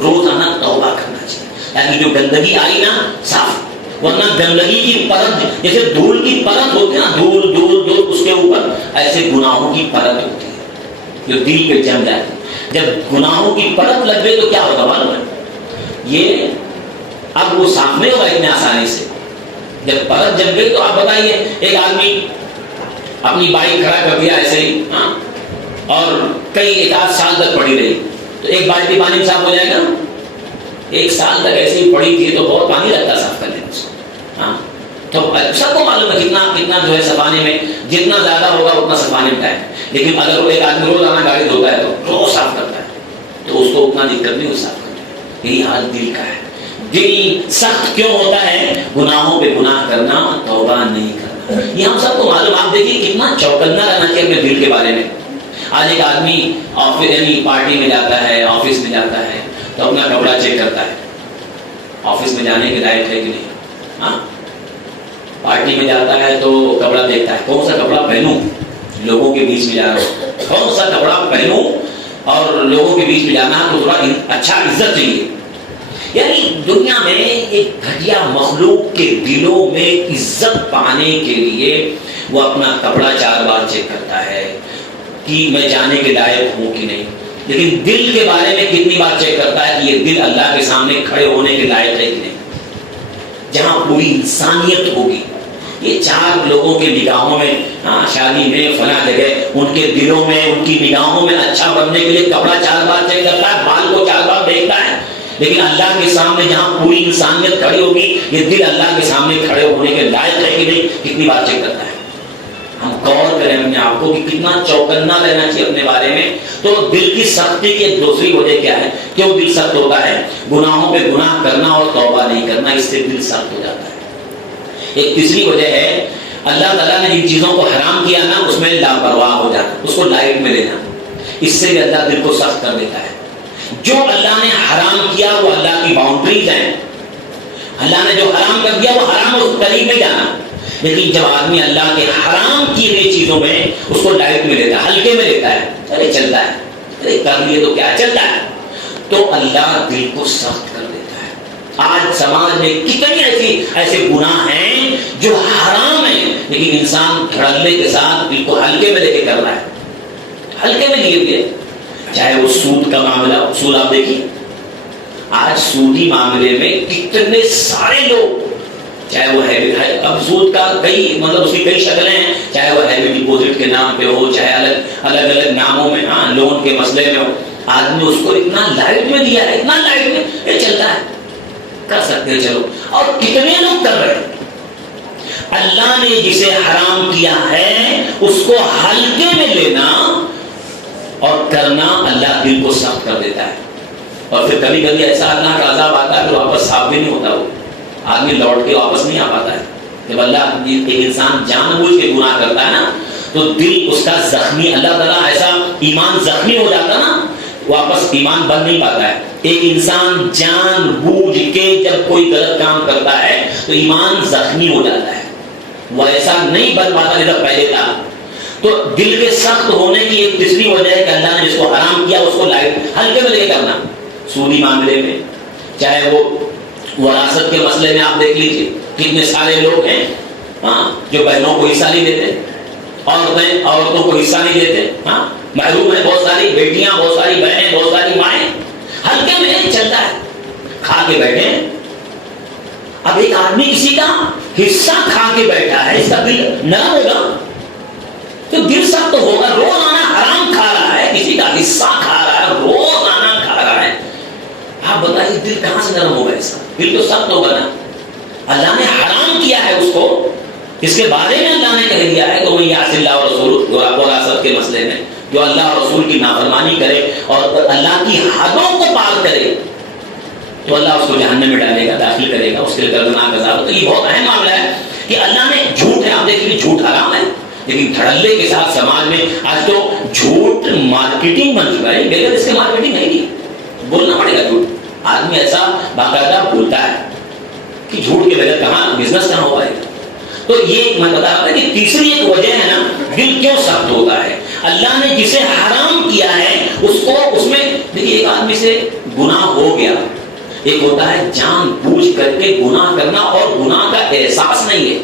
روزانہ توبہ کرنا چاہیے تاکہ جو گندگی آئی نا صاف. ورنہ گندگی کی پرت، جیسے دھول کی پرت ہوتی ہے نا، دھول دھول دھول اس کے اوپر، ایسے گناہوں کی پرت ہوتی ہے جو دل پہ جم جاتی ہے. جب گناہوں کی پرت لگ گئی تو کیا ہوگا معلوم ہے؟ یہ اب وہ صاف نہیں ہوگا اتنے آسانی سے. جب پرت جم گئی تو آپ بتائیے، ایک آدمی اپنی بائک کھڑا کر دیا ایسے ہی اور کئی ایک آدھ سال تک پڑی رہی، تو ایک بالٹی پانی صاف ہو جائے گا؟ ایک سال تک ایسے ہی پڑی تھی تو بہت پانی لگتا صاف کرنے میں. تو سب کو معلوم ہے کتنا جو ہے صفانے میں جتنا زیادہ ہوگا اتنا صفانے میں ہے. لیکن اگر وہ ایک آدمی روزانہ گاڑی دھوتا ہے تو روز صاف کرتا ہے تو اس کو اتنا دقت نہیں ہو صاف کرنے. یہی حال دل کا ہے. دل سخت کیوں ہوتا ہے؟ گناہوں پہ گناہ کرنا، توبہ نہیں کرنا. یہ ہم سب کو معلوم. آپ دیکھیے کتنا چوکنا رہنا چاہیے اپنے دل کے بارے میں. آج ایک آدمی یعنی پارٹی میں جاتا ہے، آفس میں جاتا ہے تو اپنا کپڑا چیک کرتا ہے آفس میں جانے کے لائق ہے کہ نہیں. پارٹی میں جاتا ہے تو کپڑا دیکھتا ہے، کون سا کپڑا پہنوں، لوگوں کے بیچ میں جا رہا ہوں، کون سا کپڑا پہنوں اور لوگوں کے بیچ میں جانا تو تھوڑا اچھا عزت چاہیے. یعنی دنیا میں ایک گھٹیا مخلوق کے دلوں میں عزت پانے کے لیے وہ اپنا کپڑا 4 بار چیک کرتا ہے کہ میں جانے کے لائق ہوں کہ نہیں. لیکن دل کے بارے میں کتنی بار چیک کرتا ہے کہ یہ دل اللہ کے سامنے کھڑے ہونے کے لائق ہے کہ نہیں، جہاں پوری انسانیت ہوگی. یہ 4 لوگوں کے نگاہوں میں شادی میں فلاں جگہ ان کے دلوں میں ان کی نگاہوں میں اچھا بننے کے لیے کپڑا 4 بار چیک کرتا ہے، بال کو 4 بار دیکھتا ہے. لیکن اللہ کے سامنے جہاں پوری انسانیت کھڑی ہوگی یہ دل اللہ کے سامنے کھڑے ہونے کے لائق ہے کہ نہیں، کتنی بار چیک کرتا ہے. ہم غور کریں اپنے آپ کو کہ کتنا چوکنا رہنا چاہیے اپنے بارے میں. تو دل کی سختی کی ایک دوسری وجہ کیا ہے؟ کیوں دل سخت ہوتا ہے؟ گناہوں پہ گناہ کرنا اور توبہ نہیں کرنا، اس سے دل سخت ہو جاتا ہے. ایک تیسری وجہ ہے اللہ تعالیٰ نے جن چیزوں کو حرام کیا نا اس میں لاپرواہ ہو جانا، اس کو لائٹ میں لینا. اس سے بھی اللہ دل کو سخت کر دیتا ہے. جو اللہ نے حرام کیا وہ اللہ کی باؤنڈریز ہیں. اللہ نے جو حرام کر دیا وہ حرام اور قریب میں جانا. لیکن جب آدمی اللہ کے حرام کی گئی چیزوں میں اس کو لائٹ میں لیتا ہے، ہلکے میں لیتا ہے، ارے چلتا ہے، ارے کر لیے تو کیا چلتا ہے، تو اللہ دل کو سخت کر دیتا ہے. آج سماج میں کتنی ایسے گناہ ہیں جو حرام ہیں لیکن انسان دھڑلے کے ساتھ دل کو ہلکے میں لے کے کر رہا ہے، ہلکے میں لیے ہوئے. چاہے وہ سود کا معاملہ، سود آپ دیکھیے آج سودی معاملے میں کتنے سارے لوگ، چاہے وہ ہے اب سود کا کئی مطلب اس کی کئی شکلیں ہیں، چاہے وہ ہیوی ڈپوزٹ کے نام پہ ہو، چاہے الگ ناموں میں لون کے مسئلے میں ہو. آدمی اس کو اتنا لائٹ میں دیا ہے، اتنا لائٹ میں یہ چلتا ہے، کر سکتے ہیں چلو. اور کتنے لوگ کر رہے ہیں. اللہ نے جسے حرام کیا ہے اس کو ہلکے میں لینا اور کرنا اللہ دل کو سخت کر دیتا ہے. اور پھر کبھی کبھی ایسا اللہ کا عذاب آتا ہے کہ واپس صاف بھی نہیں ہوتا، وہ آدمی لوٹ کے واپس نہیں آ پاتا ہے. جب اللہ ایک انسان جان بوجھ کے گناہ کرتا ہے نا تو دل اس کا زخمی، اللہ تعالیٰ ایسا ایمان زخمی ہو جاتا نا واپس ایمان بن نہیں پاتا ہے. ایک انسان جان بوجھ کے جب کوئی غلط کام کرتا ہے تو ایمان زخمی ہو جاتا ہے، وہ ایسا نہیں بن پاتا جیسا پہلے تھا. تو دل کے سخت ہونے کی ایک تیسری وجہ ہے کہ اللہ نے جس کو حرام کیا اس کو لائٹ ہلکے میں لے کے کرنا. سودی معاملے میں، چاہے وہ وراثت کے مسئلے میں آپ دیکھ لیجیے کتنے سارے لوگ ہیں جو بہنوں کو حصہ نہیں دیتے، عورتوں کو حصہ نہیں دیتے، محروم ہیں بہت ساری بیٹیاں، بہت ساری بہنیں، بہت ساری مائیں. ہلکے میں چلتا ہے، کھا کے بیٹھے. اب ایک آدمی کسی کا حصہ کھا کے بیٹھا ہے، اس کا دل نرم ہوگا تو دل سخت ہوگا. روزانہ حرام کھا رہا ہے، کسی کا حصہ کھا رہا ہے، روزانہ کھا رہا ہے. آپ بتائیے دل کہاں سے نرم ہوگا؟ اس کا دل تو سخت ہوگا نا. اللہ نے حرام کیا ہے اس کو، اس کے بارے میں اللہ نے کہہ دیا ہے کہ وہ یعص اللہ و رسول وراثت کے مسئلے میں جو اللہ اور رسول کی نافرمانی کرے اور اللہ کی حدوں کو پار کرے تو اللہ اس کو جہنم میں ڈالے گا، داخل کرے گا، اس کے لیے دردناک عذاب. تو یہ بہت اہم معاملہ ہے کہ اللہ نے جھوٹ ہے، آپ دیکھیے جھوٹ حرام ہے لیکن دھڑلے کے ساتھ سماج میں آج تو جھوٹ مارکیٹنگ بن چکا ہے. بغیر اس کے مارکیٹنگ نہیں، بولنا پڑے گا جھوٹ. آدمی ایسا باقاعدہ بولتا ہے کہ جھوٹ کے بغیر کہاں بزنس کہاں ہو پائے گا. تو یہ میں بتا رہا تھا کہ تیسری ایک وجہ ہے نا دل کیوں سخت ہوتا ہے. اللہ نے جسے حرام کیا ہے اس میں دیکھیے ایک آدمی سے گناہ ہو گیا, ایک ہوتا ہے جان بوجھ کر کے گناہ کرنا اور گناہ کا احساس نہیں ہے.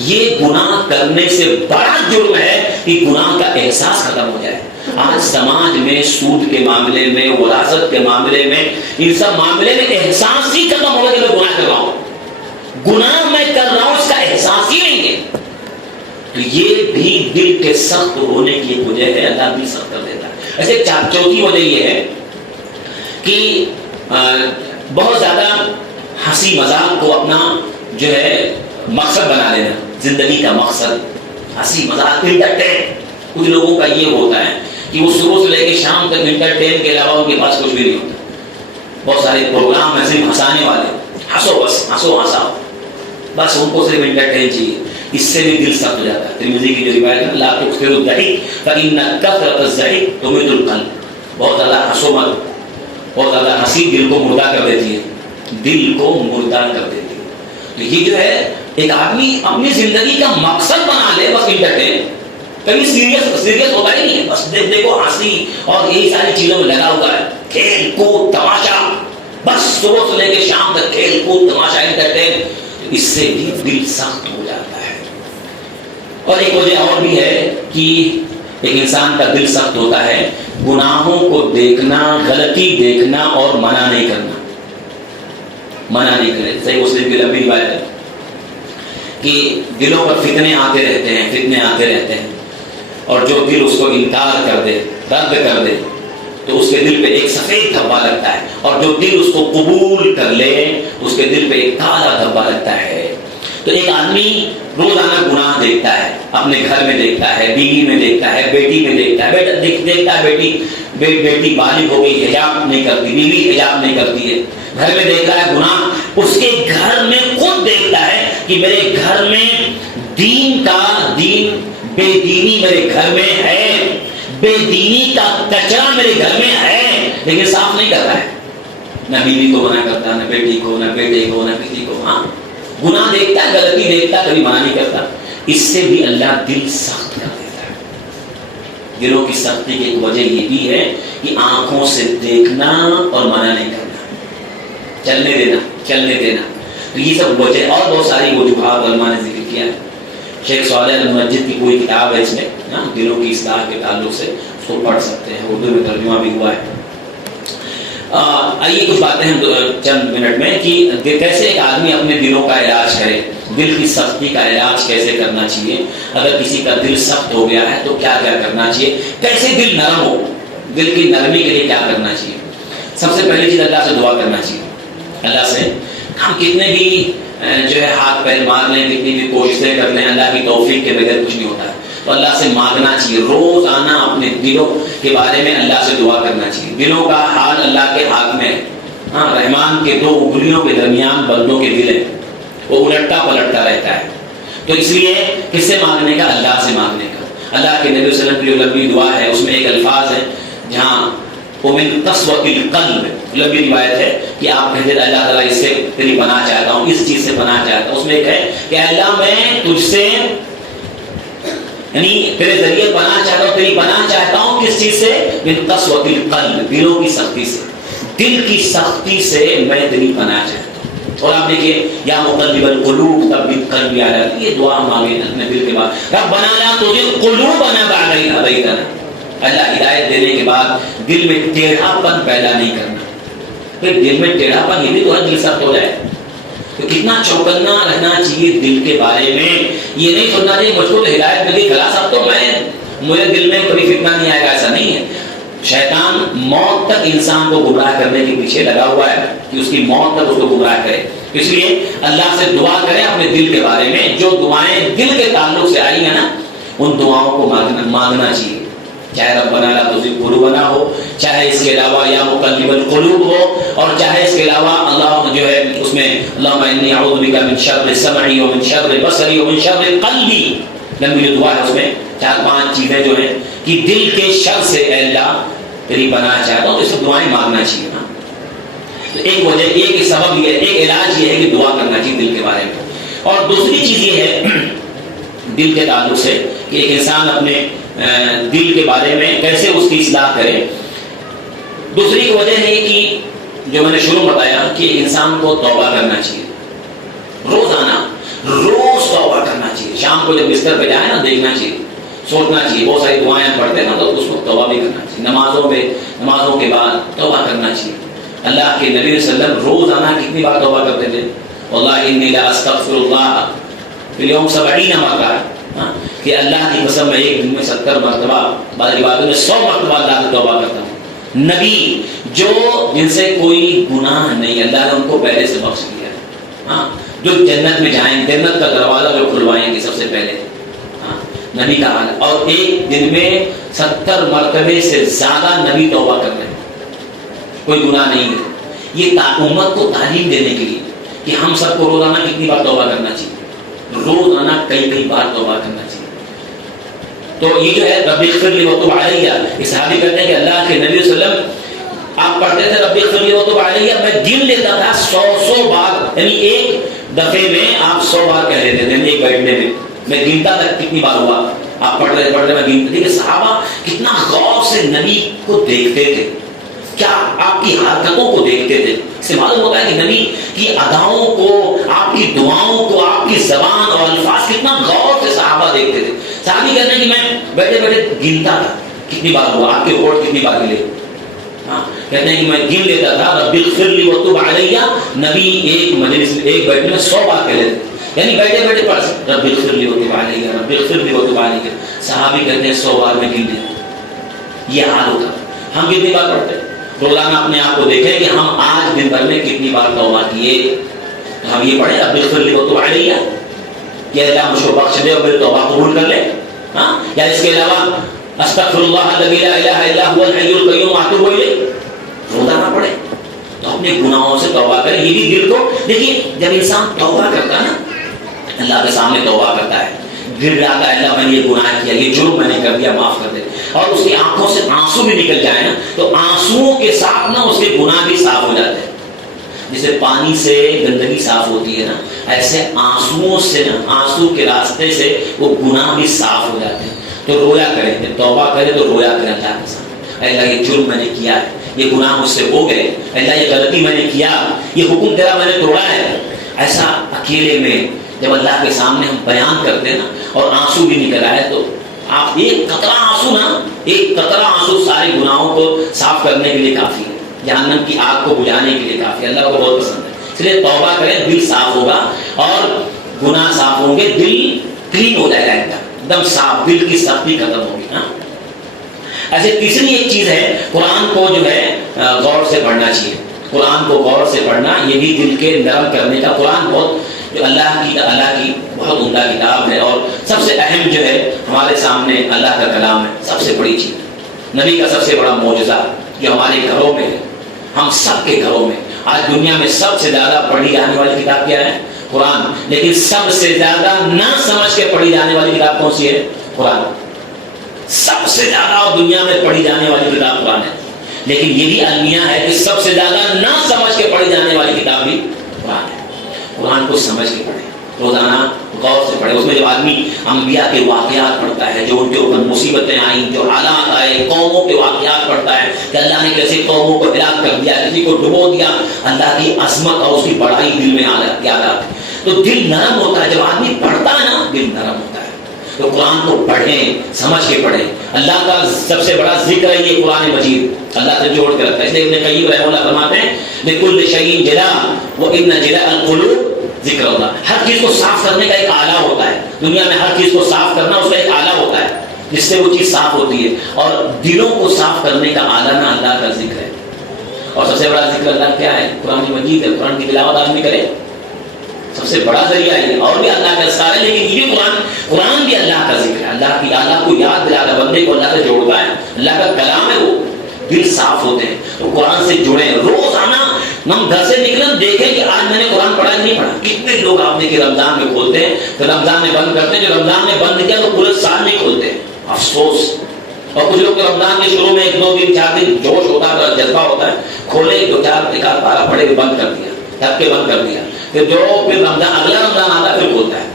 یہ گناہ کرنے سے بڑا جرم ہے کہ گناہ کا احساس ختم ہو جائے. آج سماج میں سود کے معاملے میں, وراثت کے معاملے میں, ان سب معاملے میں احساس ہی ختم ہو گیا کہ میں گناہ کر رہا ہوں, گناہ میں کر رہا ہوں اس کا احساس ہی نہیں ہے. تو یہ بھی دل کے سخت ہونے کی ایک وجہ ہے, اللہ دل سخت کر دیتا ہے. ایسے چوتھی وجہ یہ ہے کہ بہت زیادہ ہنسی مذاق کو اپنا جو ہے مقصد بنا لینا, زندگی کا مقصد ہنسی مذاق انٹرٹین. کچھ لوگوں کا یہ ہوتا ہے کہ وہ صبح سے لے کے شام تک انٹرٹین کے علاوہ ان کے پاس کچھ بھی نہیں ہوتا. بہت سارے پروگرام ہیں صرف ہنسانے والے, ہنسو بس ہنسو ہنساؤ بس, ان کو صرف انٹرٹین چاہیے. اس سے بھی دل سخت ہو جاتا ہے. ترمذی کی جو روایت ہے لا تکثروا الضحك فإن كثرة الضحك تميت القلب. بہت زیادہ ہنسو مت, بہت زیادہ ہنسی دل کو مردہ کر دیتی ہے, دل کو مردہ کر دیتی ہے. تو یہ جو ہے ایک آدمی اپنی زندگی کا مقصد بنا لے بس انٹرٹین, کبھی سیریس ہوتا ہی نہیں ہے, بس دیکھو ہنسی اور یہی ساری چیزوں میں لگا ہوا ہے, کھیل کود تماشا, بس صبح سے لے کے شام تک کھیل کود تماشا انٹرٹین. اس سے بھی دل سخت ہو جاتا ہے. اور ایک وجہ اور بھی ہے کہ ایک انسان کا دل سخت ہوتا ہے گناہوں کو دیکھنا, غلطی دیکھنا اور منع نہیں کرنا. منع نہیں کرے. صحیح مسلم کی لمبی روایت ہے کہ دلوں پر فتنے آتے رہتے ہیں اور جو دل اس کو انکار کر دے, رد کر دے, تو اس کے دل پہ ایک سفید دھبا لگتا ہے, اور جو دل اس کو قبول کر لے اس کے دل پہ ایک کالا دھبا لگتا ہے. تو ایک آدمی روزانہ گناہ دیکھتا ہے, اپنے گھر میں دیکھتا ہے, بیوی میں دیکھتا ہے, بیٹی میں دیکھتا ہے, دیکھتا ہے بیٹی بالغ ہو گئی, حجاب نہیں کرتی, بیوی حجاب نہیں کرتی ہے, گھر میں دیکھتا ہے گناہ, اس کے گھر میں خود دیکھتا ہے کہ میرے گھر میں دین بے دینی میرے گھر میں ہے, بے دینی کا کچرا میرے گھر میں ہے, لیکن صاف نہیں کرتا ہے. نہ بیوی کو منع کرتا, نہ بیٹی کو, نہ بیٹے کو, نہ کسی کو. ہاں گناہ دیکھتا ہے, غلطی دیکھتا ہے, کبھی منع نہیں کرتا. اس سے بھی اللہ دل سخت کر دیتا ہے. دلوں کی سختی کی ایک وجہ یہ بھی ہے کہ آنکھوں سے دیکھنا اور منع نہیں کرنا, چلنے دینا. تو یہ سب وجہ اور بہت ساری وجوہات علماء نے ذکر کیا ہے. شیخ صالح المسجد کی کوئی کتاب ہے اس میں, دلوں کی اصلاح کے تعلق سے, اس کو پڑھ سکتے ہیں, اردو میں ترجمہ بھی ہوا ہے. آئیے کچھ باتیں ہم چند منٹ میں کہ کیسے ایک آدمی اپنے دلوں کا علاج کرے, دل کی سختی کا علاج کیسے کرنا چاہیے. اگر کسی کا دل سخت ہو گیا ہے تو کیا کرنا چاہیے, کیسے دل نرم ہو, دل کی نرمی کے لیے کیا کرنا چاہیے. سب سے پہلی چیز اللہ سے دعا کرنا چاہیے. اللہ سے ہم کتنے بھی جو ہے ہاتھ پیر مار لیں, کتنی بھی کوششیں کر لیں, اللہ کی توفیق کے بغیر کچھ نہیں ہوتا ہے. تو اللہ سے مانگنا چاہیے, روزانہ اپنے دلوں کے بارے میں اللہ سے دعا کرنا چاہیے. دلوں کا حال اللہ کے ہاتھ میں ہے. ہاں رحمان کے 2 انگلیوں کے درمیان بندوں کے دل ہیں, وہ الٹتا پلٹتا رہتا ہے. تو اس لیے کس سے مانگنے کا, اللہ سے مانگنے کا. اللہ کے نبی صلی اللہ علیہ وسلم کی جو لمبی دعا ہے اس میں ایک الفاظ ہے جہاں ومن قسوۃ القلب, لمبی روایت ہے کہ آپ کہتے ہیں اللہ تعالیٰ اس سے تیری پناہ چاہتا ہوں, اس چیز سے پناہ چاہتا ہوں. اس میں ایک ہے کہ اللہ میں تجھ سے یعنی تیرے ذریعے پناہ چاہتا ہوں, تیری پناہ چاہتا ہوں. کس چیز سے, من قسوۃ القلب, دلوں کی سختی سے, دل کی سختی سے میں تیری پناہ چاہتا ہوں. اور آپ دیکھیے یا مقلب القلوب ثبت قلبی علی دینک, یہ دعا مانگے اپنے دل کے بعد, ربنا لا تزغ قلوبنا بعد اذ ہدیتنا. اللہ ہدایت دینے کے بعد دل میں ٹیڑھا پن پیدا نہیں کرنا. پھر دل میں ٹیڑھا پن, یہ بھی تو دل سخت ہو جائے. تو کتنا چوکنا رہنا چاہیے دل کے بارے میں. یہ نہیں سننا چاہیے مجھ کو تو ہدایت ملی خلاص, اب تو مجھے دل میں کبھی فتنہ نہیں آئے گا, ایسا نہیں ہے. شیطان موت تک انسان کو گمراہ کرنے کے پیچھے لگا ہوا ہے کہ اس کی موت تک اس کو گمراہ کرے. اس لیے اللہ سے دعا کریں اپنے دل کے بارے میں. جو دعائیں دل کے تعلق سے آئی ہیں نا, ان دعاؤں کو مانگنا چاہیے. چاہے ربنا لا تزغ قلوبنا ہو, چاہے اس کے علاوہ یا مقلب القلوب ہو, اور چاہے اس کے علاوہ اللہ جو ہے اس میں اللہم انی اعوذ بک من شر سمعی ومن شر بصری ومن شر قلبی. لمبی جو دعا ہے اس میں 4-5 چیزیں جو ہیں کہ دل کے شر سے اے اللہ تیری پناہ چاہتا ہوں. تو اس کو دعائیں مانگنا چاہیے نا. تو ایک وجہ، ایک سبب یہ ہے، ایک علاج یہ ہے کہ دعا کرنا چاہیے دل کے بارے میں. اور دوسری چیز یہ ہے دل کے تعلق سے کہ ایک انسان اپنے دل کے بارے میں کیسے اس کی اصلاح کرے. دوسری وجہ ہے کہ جو میں نے شروع بتایا کہ انسان کو توبہ کرنا چاہیے، روزانہ روز توبہ کرنا چاہیے. شام کو جب بستر پہ جائے نا دیکھنا چاہیے، سوچنا چاہیے. بہت ساری دعائیں پڑھتے ہیں نا تو اس کو توبہ بھی کرنا چاہیے. نمازوں کے بعد توبہ کرنا چاہیے. اللہ کے نبی صلی اللہ علیہ وسلم روزانہ کتنی بار توبہ کرتے تھے؟ واللہ انی لا استغفر اللہ فی الیوم 70 مرہ، کہ اللہ کی قسم میں ایک دن میں 70 مرتبہ، بعض روایتوں میں 100 مرتبہ اللہ کی توبہ کرتا ہوں. نبی جن سے کوئی گناہ نہیں، اللہ نے ان کو پہلے سے بخش دیا ہے. ہاں، جو جنت میں جائیں، جنت کا دروازہ جو کھلوائیں گے سب سے پہلے نبی کا حال. اور ایک دن میں 70 مرتبے سے زیادہ نبی توبہ کر رہے ہیں، کوئی گناہ نہیں ہے. یہ امت کو تعلیم دینے کے لیے کہ ہم سب کو روزانہ کتنی بار توبہ کرنا چاہیے، روزانہ کئی بار توبہ کرنا چاہیے. تو یہ جو ہے رب اغفر لی وتب علیہ، یہ صحابی کہتے ہیں کہ اللہ کے نبی صلی اللہ علیہ وسلم آپ پڑھتے تھے رب اغفر لی وتب علیہ، میں گن لیتا تھا 100 بار، یعنی ایک دفعے میں آپ 100 بار کہہ لیتے تھے، یعنی ایک بیٹھنے میں گنتا تھا کتنی بار ہوا. آپ پڑھتے میں گنتے تھے کہ صحابہ کتنا غور سے نبی کو دیکھتے تھے، کیا آپ کی حرکتوں کو دیکھتے تھے. اس سے معلوم ہوتا ہے کہ نبی کی اداؤں کو، آپ کی دعاؤں کو، آپ کی زبان اور الفاظ کتنا غور سے صحابہ دیکھتے تھے. صحابی کہتے ہیں کہ میں بیٹھے بیٹھے گنتا تھا کتنی بار ہوا، آپ کے ہونٹ کتنی بار ہلے. کہتے ہیں کہ میں گن لیتا تھا رب اغفر لی وتب علیہ. نبی ایک مجلس میں ایک بیٹھنے میں 100 بار کہہ لیتے، یعنی بیٹھے بیٹھے پڑھ سکتے رب اغفر لی وتب علیہ، رب اغفر لی وتب علیہ. صحابی کہتے ہیں 100 بار میں گن لیتا. یہ حال ہوتا. ہم کتنی بار پڑھتے ہیں؟ روزانہ اپنے آپ کو دیکھیں کہ ہم آج دن بھر میں کتنی بار توبہ کیے. ہم یہ پڑھیں رب اغفر لی وتب علیہ، یا اللہ مجھ کو بخش دے اور میری توبہ قبول کر لے. یا اس کے علاوہ استغفر اللہ الذی لا الہ الا هو الحی القیوم واتوب الیہ روزانہ پڑھیں تو اپنے گناہوں سے توبہ کریں. یہ بھی دل کو دیکھیے، جب انسان توبہ کرتا ہے نا، اللہ کے سامنے توبہ کرتا ہے، گر جاتا ہے اللہ میں نے یہ گناہ کیا، یہ جرم میں نے کر دیا، معاف کر دے، اور اس کی آنکھوں سے آنسو بھی نکل جائے نا تو آنسوؤں کے ساتھ نا اس کے گناہ بھی صاف ہو جاتے ہیں. جیسے پانی سے گندگی صاف ہوتی ہے نا، ایسے آنسوؤں سے نا، آنسو کے راستے سے وہ گناہ بھی صاف ہو جاتے ہیں. تو رویا کریں، توبہ کریں تو رویا کریں اللہ کے سامنے، اللہ یہ جرم میں نے کیا ہے، یہ گناہ مجھ سے ہو گئے، اللہ یہ غلطی میں نے کیا، یہ حکم تیرا میں نے توڑا ہے. ایسا اکیلے میں جب اللہ کے سامنے ہم بیان کرتے ہیں نا اور آنسو بھی نکل آئے تو آپ ایک قطرہ آنسو نا، ایک قطرہ آنسو سارے گناہوں کو صاف کرنے کے لیے کافی ہے، جہنم کی آگ کو بجھانے کے لیے کافی ہے. اللہ کو بہت پسند ہے. اس لیے توبہ کریں، دل صاف ہوگا اور گناہ صاف ہوں گے، دل کلین ہو جائے گا، ایک دم صاف، دل کی سختی ختم ہوگی. ایسے تیسری ایک چیز ہے، قرآن کو جو ہے غور سے پڑھنا چاہیے. قرآن کو غور سے پڑھنا یہ بھی دل کے نرم کرنے کا. قرآن بہت جو اللہ کی بہت عمدہ کتاب ہے اور سب سے اہم جو ہے ہمارے سامنے اللہ کا کلام ہے. سب سے بڑی چیز نبی کا سب سے بڑا معجزہ جو ہمارے گھروں میں ہے، ہم سب کے گھروں میں. آج دنیا میں سب سے زیادہ پڑھی جانے والی کتاب کیا ہے؟ قرآن. لیکن سب سے زیادہ نہ سمجھ کے پڑھی جانے والی کتاب کون سی ہے؟ قرآن. سب سے زیادہ دنیا میں پڑھی جانے والی کتاب قرآن ہے. لیکن یہ بھی المیہ ہے کہ سب سے زیادہ نہ سمجھ کے پڑھی جانے والی کتاب بھی قرآن ہے. قرآن کو سمجھ کے پڑھیں، روزانہ غور سے پڑھیں. اس میں جب آدمی انبیاء کے واقعات پڑھتا ہے، جو ان کے اوپر مصیبتیں آئیں، جو حالات آئے، قوموں کے واقعات پڑھتا ہے کہ اللہ نے کیسے قوموں کو ہلاک کر دیا، کسی کو ڈبو دیا، اللہ کی عظمت اور اس کی بڑائی دل میں یاد آتی ہے تو دل نرم ہوتا ہے. جب آدمی پڑھتا ہے نا دل نرم ہوتا ہے. تو قرآن کو پڑھیں، سمجھ کے پڑھیں. اللہ کا سب سے بڑا ذکر ہے یہ قرآن مجید، اللہ سے جوڑ کے رکھتا ہے. اس لیے ابن قیم رحمہ اللہ فرماتے ہیں لِكُلِّ شَيْءٍ جَلَاءٌ وَإِنَّ جَلَاءَ الْقُلُوبِ ذکر اللہ. ہر چیز کو صاف کرنے کا ایک آلہ ہوتا ہے. دنیا میں ہر چیز کو صاف کرنا اس کا ایک آلہ ہوتا ہے جس سے وہ چیز صاف ہوتی ہے. اور دلوں کو صاف کرنے کا آلہ نا اللہ کا ذکر ہے. اور سب سے بڑا ذکر اللہ کیا ہے؟ قرآن مجید ہے. قرآن کی تلاوت آدمی کرے، سب سے بڑا ذریعہ ہے. اور بھی اللہ کا اذکار ہے، لیکن یہ بھی قرآن بھی اللہ کا ذکر ہے. اللہ کو یاد دلاتا، بندے کو اللہ سے جوڑتا ہے. اللہ کا کلام ہے، وہ دل صاف ہوتے ہیں. تو قرآن سے جڑیں. روزانہ ہم گھر سے نکلیں دیکھیں کہ آج میں نے قرآن پڑھا نہیں پڑھا. کتنے لوگ آپ نے کہ رمضان میں کھولتے ہیں تو رمضان میں بند کرتے ہیں، جو رمضان میں بند کیا تو پورے سال نہیں کھولتے. افسوس اور کچھ لوگ رمضان کے شروع میں 1 2 دن 4 دن جوش ہوتا ہے، جذبہ ہوتا ہے، کھولے 2 4 نکال پارا پڑے بند کر دیا، تھک کے بند کر دیا، پھر پھر رمضان اگلا رمضان آتا ہے پھر کھولتا ہے،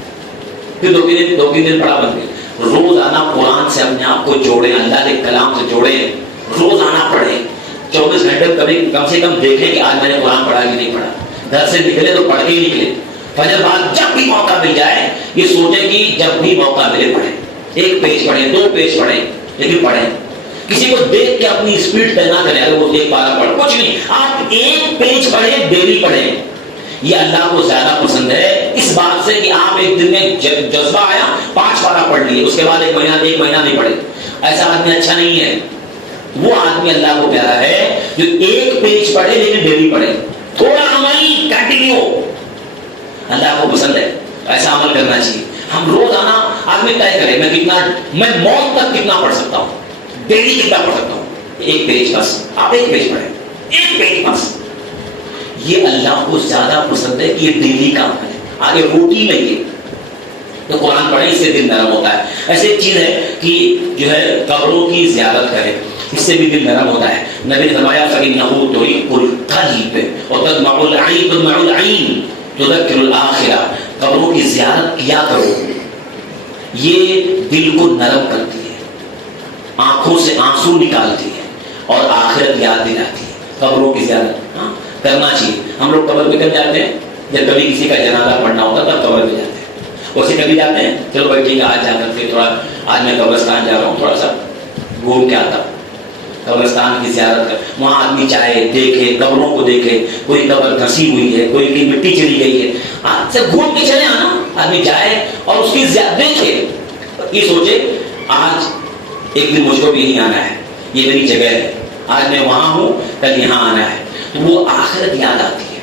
پھر 2 3 دن پڑا بند کیا۔ روزانہ قرآن سے اپنے آپ کو جوڑیں، اللہ کے کلام سے جوڑیں، روزانہ پڑھیں، 24 گھنٹے کم سے کم دیکھیں کہ آج میں نے قرآن پڑھا کہ نہیں پڑھا، گھر سے نکلے تو پڑھ کے ہی نکلے، فجر بعد جب بھی موقع مل جائے یہ سوچیں کہ جب بھی موقع ملے پڑھیں، 1 پیج پڑھیں 2 پیج پڑھیں، لیکن پڑھیں۔ کسی کو دیکھ کے اپنی اسپیڈ طے نہ کریں، اگر وہ 1 پارہ پڑھ کچھ نہیں، آپ 1 پیج پڑھیں، ڈیلی پڑھیں۔ یہ اللہ کو زیادہ پسند ہے اس بات سے کہ آپ ایک دن میں جذبہ آیا 5 پارہ پڑھ لیے، اس کے بعد 1 مہینہ نہیں پڑھے، ایسا آدمی اچھا نہیں ہے۔ وہ آدمی اللہ کو پیارا ہے جو 1 پیج پڑھے لیکن ڈیلی پڑھے، تھوڑا عمل کنٹینیو، اللہ کو پسند ہے، ایسا عمل کرنا چاہیے۔ ہم روزانہ آدمی طے کرے میں موت تک کتنا پڑھ سکتا ہوں، ڈیلی کتنا پڑھ سکتا ہوں، 1 پیج بس، آپ 1 پیج پڑھیں، 1 پیج بس۔ یہ اللہ کو زیادہ پسند ہے کہ یہ ڈیلی کا عمل ہے، آگے روٹی میں یہ تو قرآن پڑھیں، اس سے دل نرم ہوتا ہے۔ ایسے ایک چیز ہے کہ جو ہے قبروں کی زیارت کریں، اس سے بھی دل نرم ہوتا ہے۔ نبی نے فرمایا فَإِنَّهُ طَرِيقُ الْقَلْبِ وَتَدْمَعُ الْعَيْنَ تُذَكِّرُ الْآخِرَةَ، قبروں کی زیارت کیا کرو، یہ دل کو نرم کرتی ہے، آنکھوں سے آنسو نکالتی ہے اور آخرت یاد دلاتی ہے۔ قبروں کی زیارت کرنا چاہیے۔ ہم لوگ قبر پہ کب جاتے ہیں؟ جب کبھی کسی کا جنازہ پڑھنا ہوتا ہے تب قبر پہ جاتے ہیں۔ ویسے کبھی جاتے ہیں چلو بھائی ٹھیک ہے آج جا کر کے تھوڑا، آج میں قبرستان جا رہا ہوں، تھوڑا سا گھوم کے آتا ہوں، قبرستان کی زیارت کر، وہاں آدمی چاہے دیکھے، قبروں کو دیکھے، کوئی قبر دھسی ہوئی ہے، کوئی کی مٹی چلی گئی ہے، آج سے گھوم کے چلے آنا، آدمی جائے اور اس کی دیکھے، یہ سوچے آج ایک دن مجھ کو بھی یہیں آنا ہے، یہ میری جگہ ہے، آج میں وہاں ہوں کل یہاں آنا ہے، تو وہ آخرت یاد آتی ہے،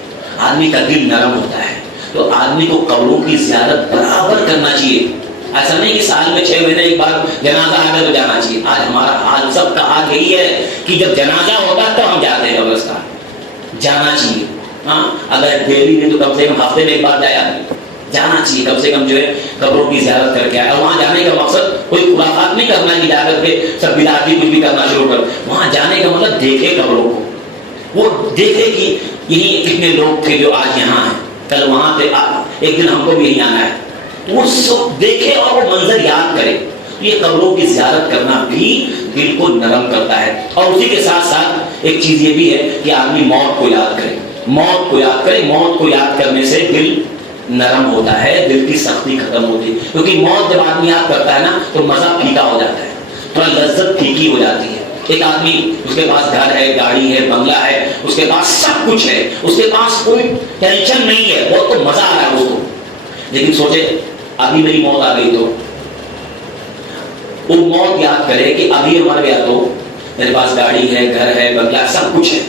آدمی کا دل نرم ہوتا ہے۔ تو آدمی کو قبروں کی زیارت برابر کرنا چاہیے، ایسا نہیں کہ سال میں 6 مہینے ایک بار جنازہ آ گیا تو جانا چاہیے۔ آج ہمارا حال سب کا حال یہی ہے کہ جب جنازہ ہوتا ہے تو ہم جاتے ہیں قبرستان، جانا چاہیے۔ ہاں اگر ڈیلی نہیں تو کم سے کم ہفتے میں ایک بار جائے آدمی، جانا چاہیے، کم سے کم جو ہے قبروں کی زیارت کر کے آئے۔ وہاں جانے کا مقصد کوئی خرافات نہیں کرنا کہ جا کر کے سب بدعتی کچھ بھی کرنا شروع کر، وہاں جانے کا مطلب دیکھے قبروں کو، وہ دیکھے کہ یہی کتنے لوگ تھے جو آج یہاں ہیں، کل وہاں تھے، ایک دن ہم کو بھی یہیں آنا ہے، وہ سب دیکھے اور وہ منظر یاد کرے۔ یہ قبروں کی زیارت کرنا بھی دل کو نرم کرتا ہے۔ اور اسی کے ساتھ ساتھ ایک چیز یہ بھی ہے کہ آدمی موت کو یاد کرے، موت کو یاد کرے، موت کو یاد کرنے سے دل نرم ہوتا ہے، دل کی سختی ختم ہوتی ہے، کیونکہ موت جب آدمی یاد کرتا ہے نا تو مزہ پھیکا ہو جاتا ہے، تھوڑا لذت پھیکی ہو جاتی ہے۔ ایک آدمی اس کے پاس گھر ہے، گاڑی ہے، بنگلہ ہے، اس کے پاس سب کچھ ہے، اس کے پاس کوئی ٹینشن نہیں ہے، بہت تو مزہ آ رہا ہے اس کو، لیکن سوچے ابھی میری موت آ گئی تو وہ موت یاد کرے کہ ابھی مر گیا تو میرے پاس گاڑی ہے، گھر ہے، بنگلہ سب کچھ ہے،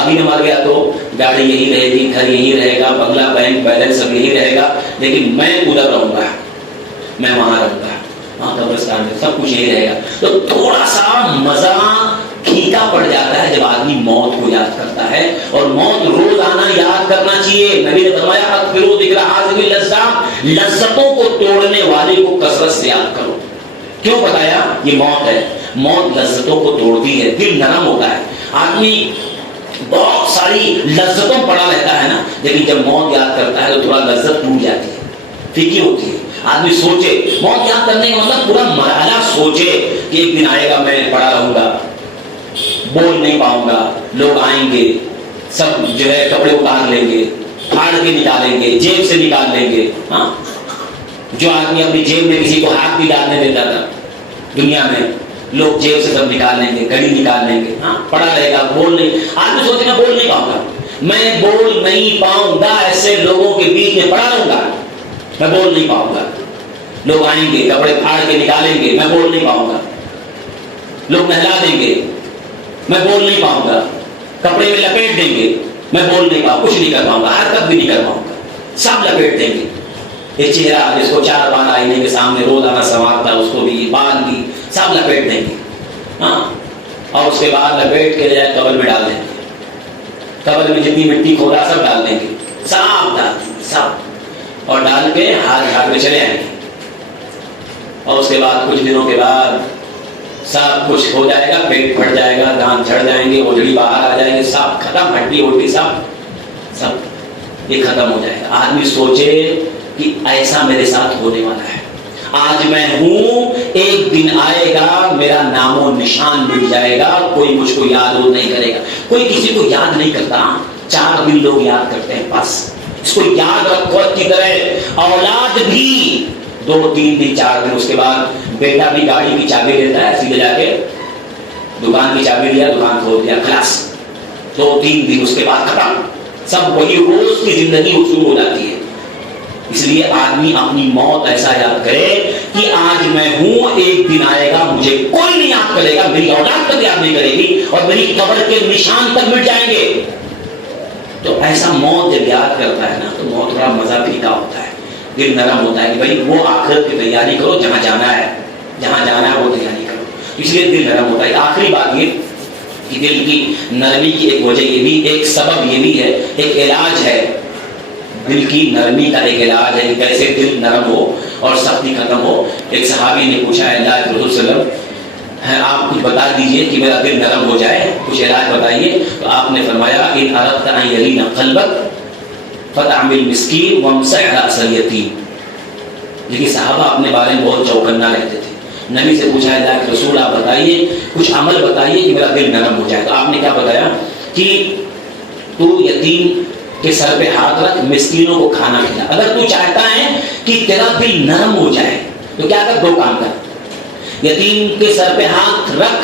ابھی مر گیا تو گاڑی یہی رہے گی، گھر یہی رہے گا، بنگلہ بینک بیلنس سب یہی رہے گا، لیکن میں ادھر رہوں گا، میں وہاں رہوں گا، وہاں قبرستان میں سب کچھ یہی رہے گا۔ تو تھوڑا سا مزہ پھیکا پڑ جاتا ہے جب آدمی موت کو یاد کرتا ہے، اور موت روزانہ یاد کرنا چاہیے۔ نبی نے فرمایا اکثروا ذکر حاذف اللذات، لذتوں کو توڑنے والے کو کثرت سے یاد کرو۔ کیوں بتایا؟ یہ موت ہے، موت لذتوں کو توڑتی ہے، دل نرم ہوتا ہے، آدمی بہت ساری لذتوں پڑا رہتا ہے نا، لیکن جب موت یاد کرتا ہے تو تھوڑا لذت ٹوٹ جاتی ہے، پھیکی ہوتی ہے۔ آدمی سوچے، موت یاد کرنے کا مطلب پورا مرحلہ سوچے کہ ایک دن آئے گا میں پڑا رہوں گا، بول نہیں پاؤں گا، لوگ آئیں گے، سب جو ہے کپڑے اتار لیں گے، پھاڑ کے نکالیں گے، جیب سے نکال لیں گے۔ ہاں جو آدمی اپنی جیب میں کسی کو ہاتھ بھی ڈالنے دیتا تھا دنیا میں، لوگ جیب سے سب نکال لیں گے، گھڑی نکال لیں گے، ہاں پڑا رہے گا، بول نہیں، آدمی سوچے میں بول نہیں پاؤں گا، میں بول نہیں پاؤں گا، ایسے لوگوں کے بیچ میں پڑا رہوں گا، میں بول نہیں پاؤں گا، لوگ آئیں گے کپڑے پھاڑ کے نکالیں گے، میں بول نہیں پاؤں گا، لوگ نہلا دیں گے، میں بول نہیں پاؤں گا، کپڑے میں لپیٹ دیں گے، میں بول نہیں پاؤں، کچھ نہیں کر پاؤں گا، حرکت بھی نہیں کر پاؤں گا، سب لپیٹ دیں گے۔ یہ چہرہ جس کو 4 بار آئینے کے سامنے روزانہ سنوارتا ہے، اس کو بھی بال بھی سب لپیٹ دیں گے، ہاں، اور اس کے بعد لپیٹ کے جائے قبر میں ڈال دیں گے، قبر میں جتنی مٹی کھودا سب ڈال دیں گے، سب ڈال دیں گے سب، اور ڈال کے ہاتھ میں چلے آئیں گے، اور اس کے بعد کچھ دنوں کے بعد سب کچھ ہو جائے گا، پیٹ پھٹ جائے گا، دانت جھڑ جائیں گے، اوجڑی باہر آ جائیں گے، سب ختم، ہڈی وڈی سب یہ ختم ہو جائے گا۔ آدمی سوچے کہ ایسا میرے ساتھ ہونے والا ہے، آج میں ہوں، ایک دن آئے گا میرا نام و نشان مٹ جائے گا، کوئی مجھ کو یاد نہیں کرے گا۔ کوئی کسی کو یاد نہیں کرتا، 4 دن لوگ یاد کرتے ہیں، بس اس کو یاد رکھو کی طرح۔ اولاد بھی 2-3 دن 4 دن، اس کے بعد بیٹا بھی گاڑی کی چابی لیتا ہے، سیدھے جا کے دکان کی چابی لیا، دکان کھول دیا، خلاص 2-3 دن، اس کے بعد ختم، سب وہی روز کی زندگی شروع ہو جاتی ہے۔ اس لیے آدمی اپنی موت ایسا یاد کرے کہ آج میں ہوں، ایک دن آئے گا مجھے کوئی نہیں یاد کرے گا، میری اولاد تک یاد نہیں کرے گی، اور میری قبر کے نشان تک مٹ جائیں گے۔ تو ایسا موت جب یاد کرتا ہے نا تو موت بڑا مزہ پیتا ہوتا ہے، دل نرم ہوتا ہے کہ بھائی وہ آخرت کی تیاری کرو، جہاں جانا ہے وہ تیاری کرو، اس لیے دل نرم ہوتا ہے۔ آخری بات یہ کہ دل کی نرمی کی ایک وجہ یہ بھی، ایک سبب یہ بھی ہے، ایک علاج ہے دل کی نرمی کا، ایک علاج ہے کیسے دل نرم ہو اور سختی ختم ہو۔ ایک صحابی نے پوچھا ہے اللہ کے رسول صلی اللہ علیہ وسلم، آپ کچھ بتا دیجئے کہ میرا دل نرم ہو جائے، کچھ علاج بتائیے۔ تو آپ نے فرمایا ان اردت ان یلین قلبک فطعم المسکین وامسح رأس الیتیم۔ لیکن صحابہ اپنے بارے میں بہت چوکنا رہتے تھے، نبی سے پوچھا اللہ کے رسول آپ بتائیے، کچھ عمل بتائیے کہ میرا دل نرم ہو جائے۔ تو آپ نے کیا بتایا کہ تو یتیم کہ سر پہ ہاتھ رکھ، مسکینوں کو کھانا کھلا۔ اگر تو چاہتا ہے کہ تیرا دل نرم ہو جائے تو کیا کر، 2 کام کر، یتیم کے سر پہ ہاتھ رکھ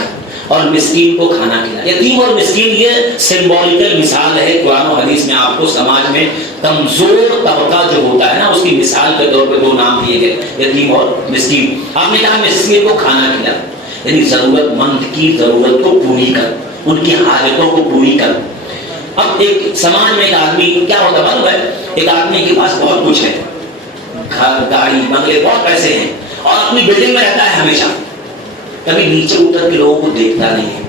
اور مسکین کو کھانا کھلا۔ یتیم اور مسکین یہ سمبولیکل مثال ہے، قرآن و حدیث میں آپ کو سماج میں کمزور طبقہ جو ہوتا ہے نا، اس کی مثال کے طور پہ 2 نام دیے گئے، یتیم اور مسکین۔ آپ نے کہا مسکین کو کھانا کھلا، یعنی ضرورت مند کی ضرورت کو پوری کر، ان کی حاجتوں کو پوری کر۔ اب ایک سماج میں ایک آدمی کیا ہوتا معلوم ہے، ایک آدمی کے پاس بہت کچھ ہے، گھر گاڑی بنگلے، بہت پیسے ہیں، اور اپنی بلڈنگ میں رہتا ہے ہمیشہ، کبھی نیچے اتر کے لوگوں کو دیکھتا نہیں ہے۔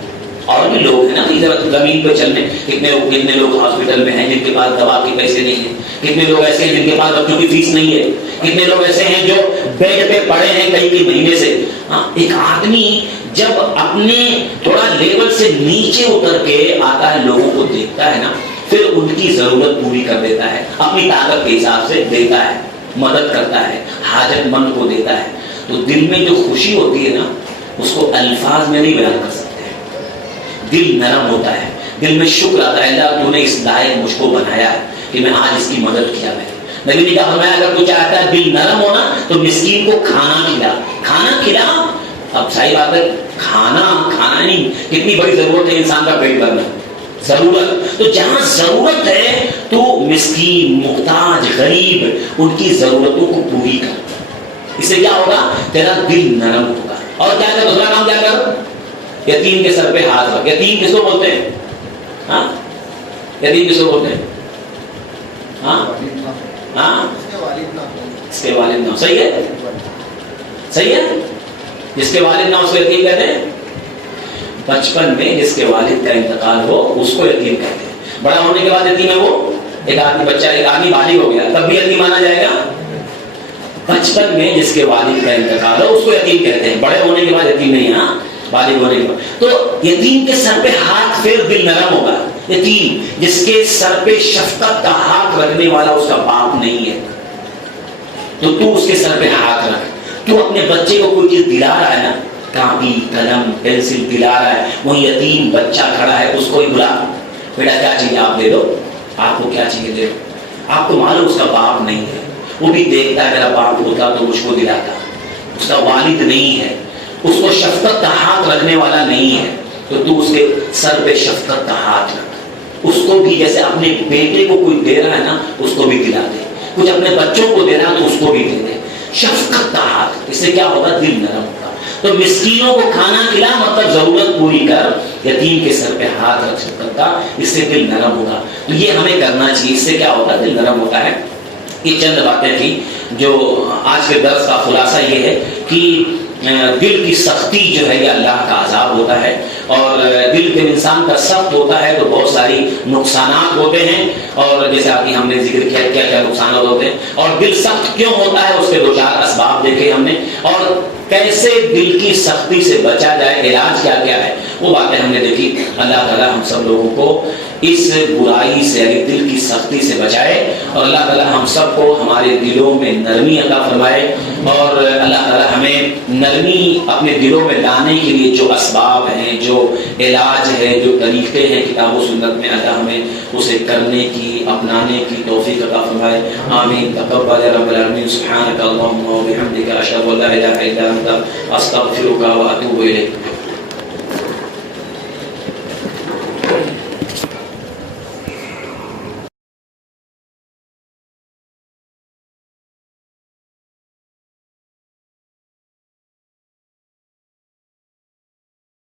اور بھی لوگ ہیں نا زمین پہ چلنے، کتنے لوگ ہاسپٹل میں ہیں جن کے پاس دوا کے پیسے نہیں ہیں، کتنے لوگ ایسے ہیں جن کے پاس بچوں کی فیس نہیں ہے، کتنے لوگ ایسے ہیں جو بیڈ پہ پڑے ہیں کئی مہینے سے۔ ایک آدمی جب اپنے تھوڑا لیول سے نیچے اتر کے آتا ہے، لوگوں کو دیکھتا ہے نا، پھر ان کی ضرورت پوری کر دیتا ہے، اپنی طاقت کے حساب سے دیتا ہے، مدد کرتا ہے، حاجت مند کو دیتا ہے۔ تو دل میں جو خوشی ہوتی ہے نا، اس کو الفاظ میں نہیں بیان کر سکتے۔ دل نرم ہوتا ہے، دل میں شکر آتا ہے، اللہ تو نے اس لائق مجھ کو بنایا ہے کہ میں آج اس کی مدد کیا۔ میں نبی نے کہا فرمایا اگر تو چاہتا ہے دل نرم ہونا تو مسکین کو کھانا کھلا، کھانا کھلا۔ اب صحیح بات ہے، کھانا نہیں، کتنی بڑی ضرورت ہے انسان کا پیٹ بھرنا، ضرورت۔ تو جہاں ضرورت ہے تو مسکین، محتاج، غریب، ان کی ضرورتوں کو پوری کر، اس سے کیا ہوگا، تیرا دل نرم ہوگا۔ اور کیا کر، دوسرا کام کیا کر، یتیم کے سر پہ ہاتھ رکھ۔ یتیم کس کو بولتے ہیں، ہاں یتیم کس کو بولتے ہیں، ہاں اس کے والد نہ، صحیح ہے، صحیح ہے، جس کے والد نہ اس کو یتیم کہتے ہیں۔ بچپن میں جس کے والد کا انتقال ہو اس کو یتیم کہتے ہیں، بڑا ہونے کے بعد یتیم ہے وہ ایک آدمی، بچہ ایک آدمی بالغ ہو گیا تب بھی یتیم مانا جائے گا۔ بچپن میں جس کے والد کا انتقال ہو اس کو یتیم کہتے ہیں، بڑے ہونے کے بعد یتیم نہیں، ہاں بالغ ہونے کے بعد۔ تو یتیم کے سر پہ ہاتھ، پھر دل نرم ہوگا۔ یتیم جس کے سر پہ شفقت کا ہاتھ رکھنے والا اس کا باپ نہیں ہے، تو اس کے سر پہ ہاتھ رکھ۔ تو اپنے بچے کو کوئی چیز دلا رہا ہے نا، کاپی قلم پینسل دلا رہا ہے، وہی یتیم بچہ کھڑا ہے، اس کو ہی بلا، بیٹا کیا چاہیے آپ دے دو، آپ کو کیا چاہیے دے دو۔ آپ کو معلوم اس کا باپ نہیں ہے، وہ بھی دیکھتا ہے میرا باپ ہوتا تو مجھ کو دلاتا، اس کا والد نہیں ہے، اس کو شفقت کا ہاتھ رکھنے والا نہیں ہے، تو اس کے سر پہ شفقت کا ہاتھ رکھ۔ اس کو بھی جیسے اپنے بیٹے کو کوئی دے رہا ہے نا، اس کو بھی دلا دے، کچھ اپنے بچوں کو دے رہا ہے تو اس کو بھی دے دے، شفقت کا ہاتھ، اس سے کیا ہوگا، دل نرم ہوگا۔ تو مسکینوں کو کھانا کھلا مطلب ضرورت پوری کر، یتیم کے سر پہ ہاتھ رکھ شفقت کا، اس سے دل نرم ہوگا۔ تو یہ ہمیں کرنا چاہیے، اس سے کیا ہوتا ہے، دل نرم ہوتا ہے۔ یہ چند باتیں تھیں جو آج کے درس کا خلاصہ یہ ہے کہ دل کی سختی جو ہے یہ اللہ کا عذاب ہوتا ہے، اور دل کے انسان کا سخت ہوتا ہے تو بہت ساری نقصانات ہوتے ہیں، اور جیسے آتی ہم نے ذکر کیا کیا کیا نقصانات ہوتے ہیں، اور دل سخت کیوں ہوتا ہے اس کے 2-4 اسباب دیکھے ہم نے۔ اور کیسے دل کی سختی سے بچا جائے، علاج کیا کیا ہے، وہ باتیں ہم نے دیکھی۔ اللہ تعالیٰ ہم سب لوگوں کو اس برائی سے یعنی دل کی سختی سے بچائے، اور اللہ تعالیٰ ہم سب کو ہمارے دلوں میں نرمی عطا فرمائے، اور اللہ تعالیٰ ہمیں نرمی اپنے دلوں میں لانے کے لیے جو اسباب ہیں، جو علاج ہے، جو طریقے ہیں کتاب و سنت میں، اللہ ہمیں اسے کرنے کی، اپنانے کی توفیق عطا فرمائے۔ آمین۔ تقبل رب العالمین۔ سبحانک اللہم و بحمدک، اشہد ان لا الہ الا انت، استغفرک و اتوب الیک۔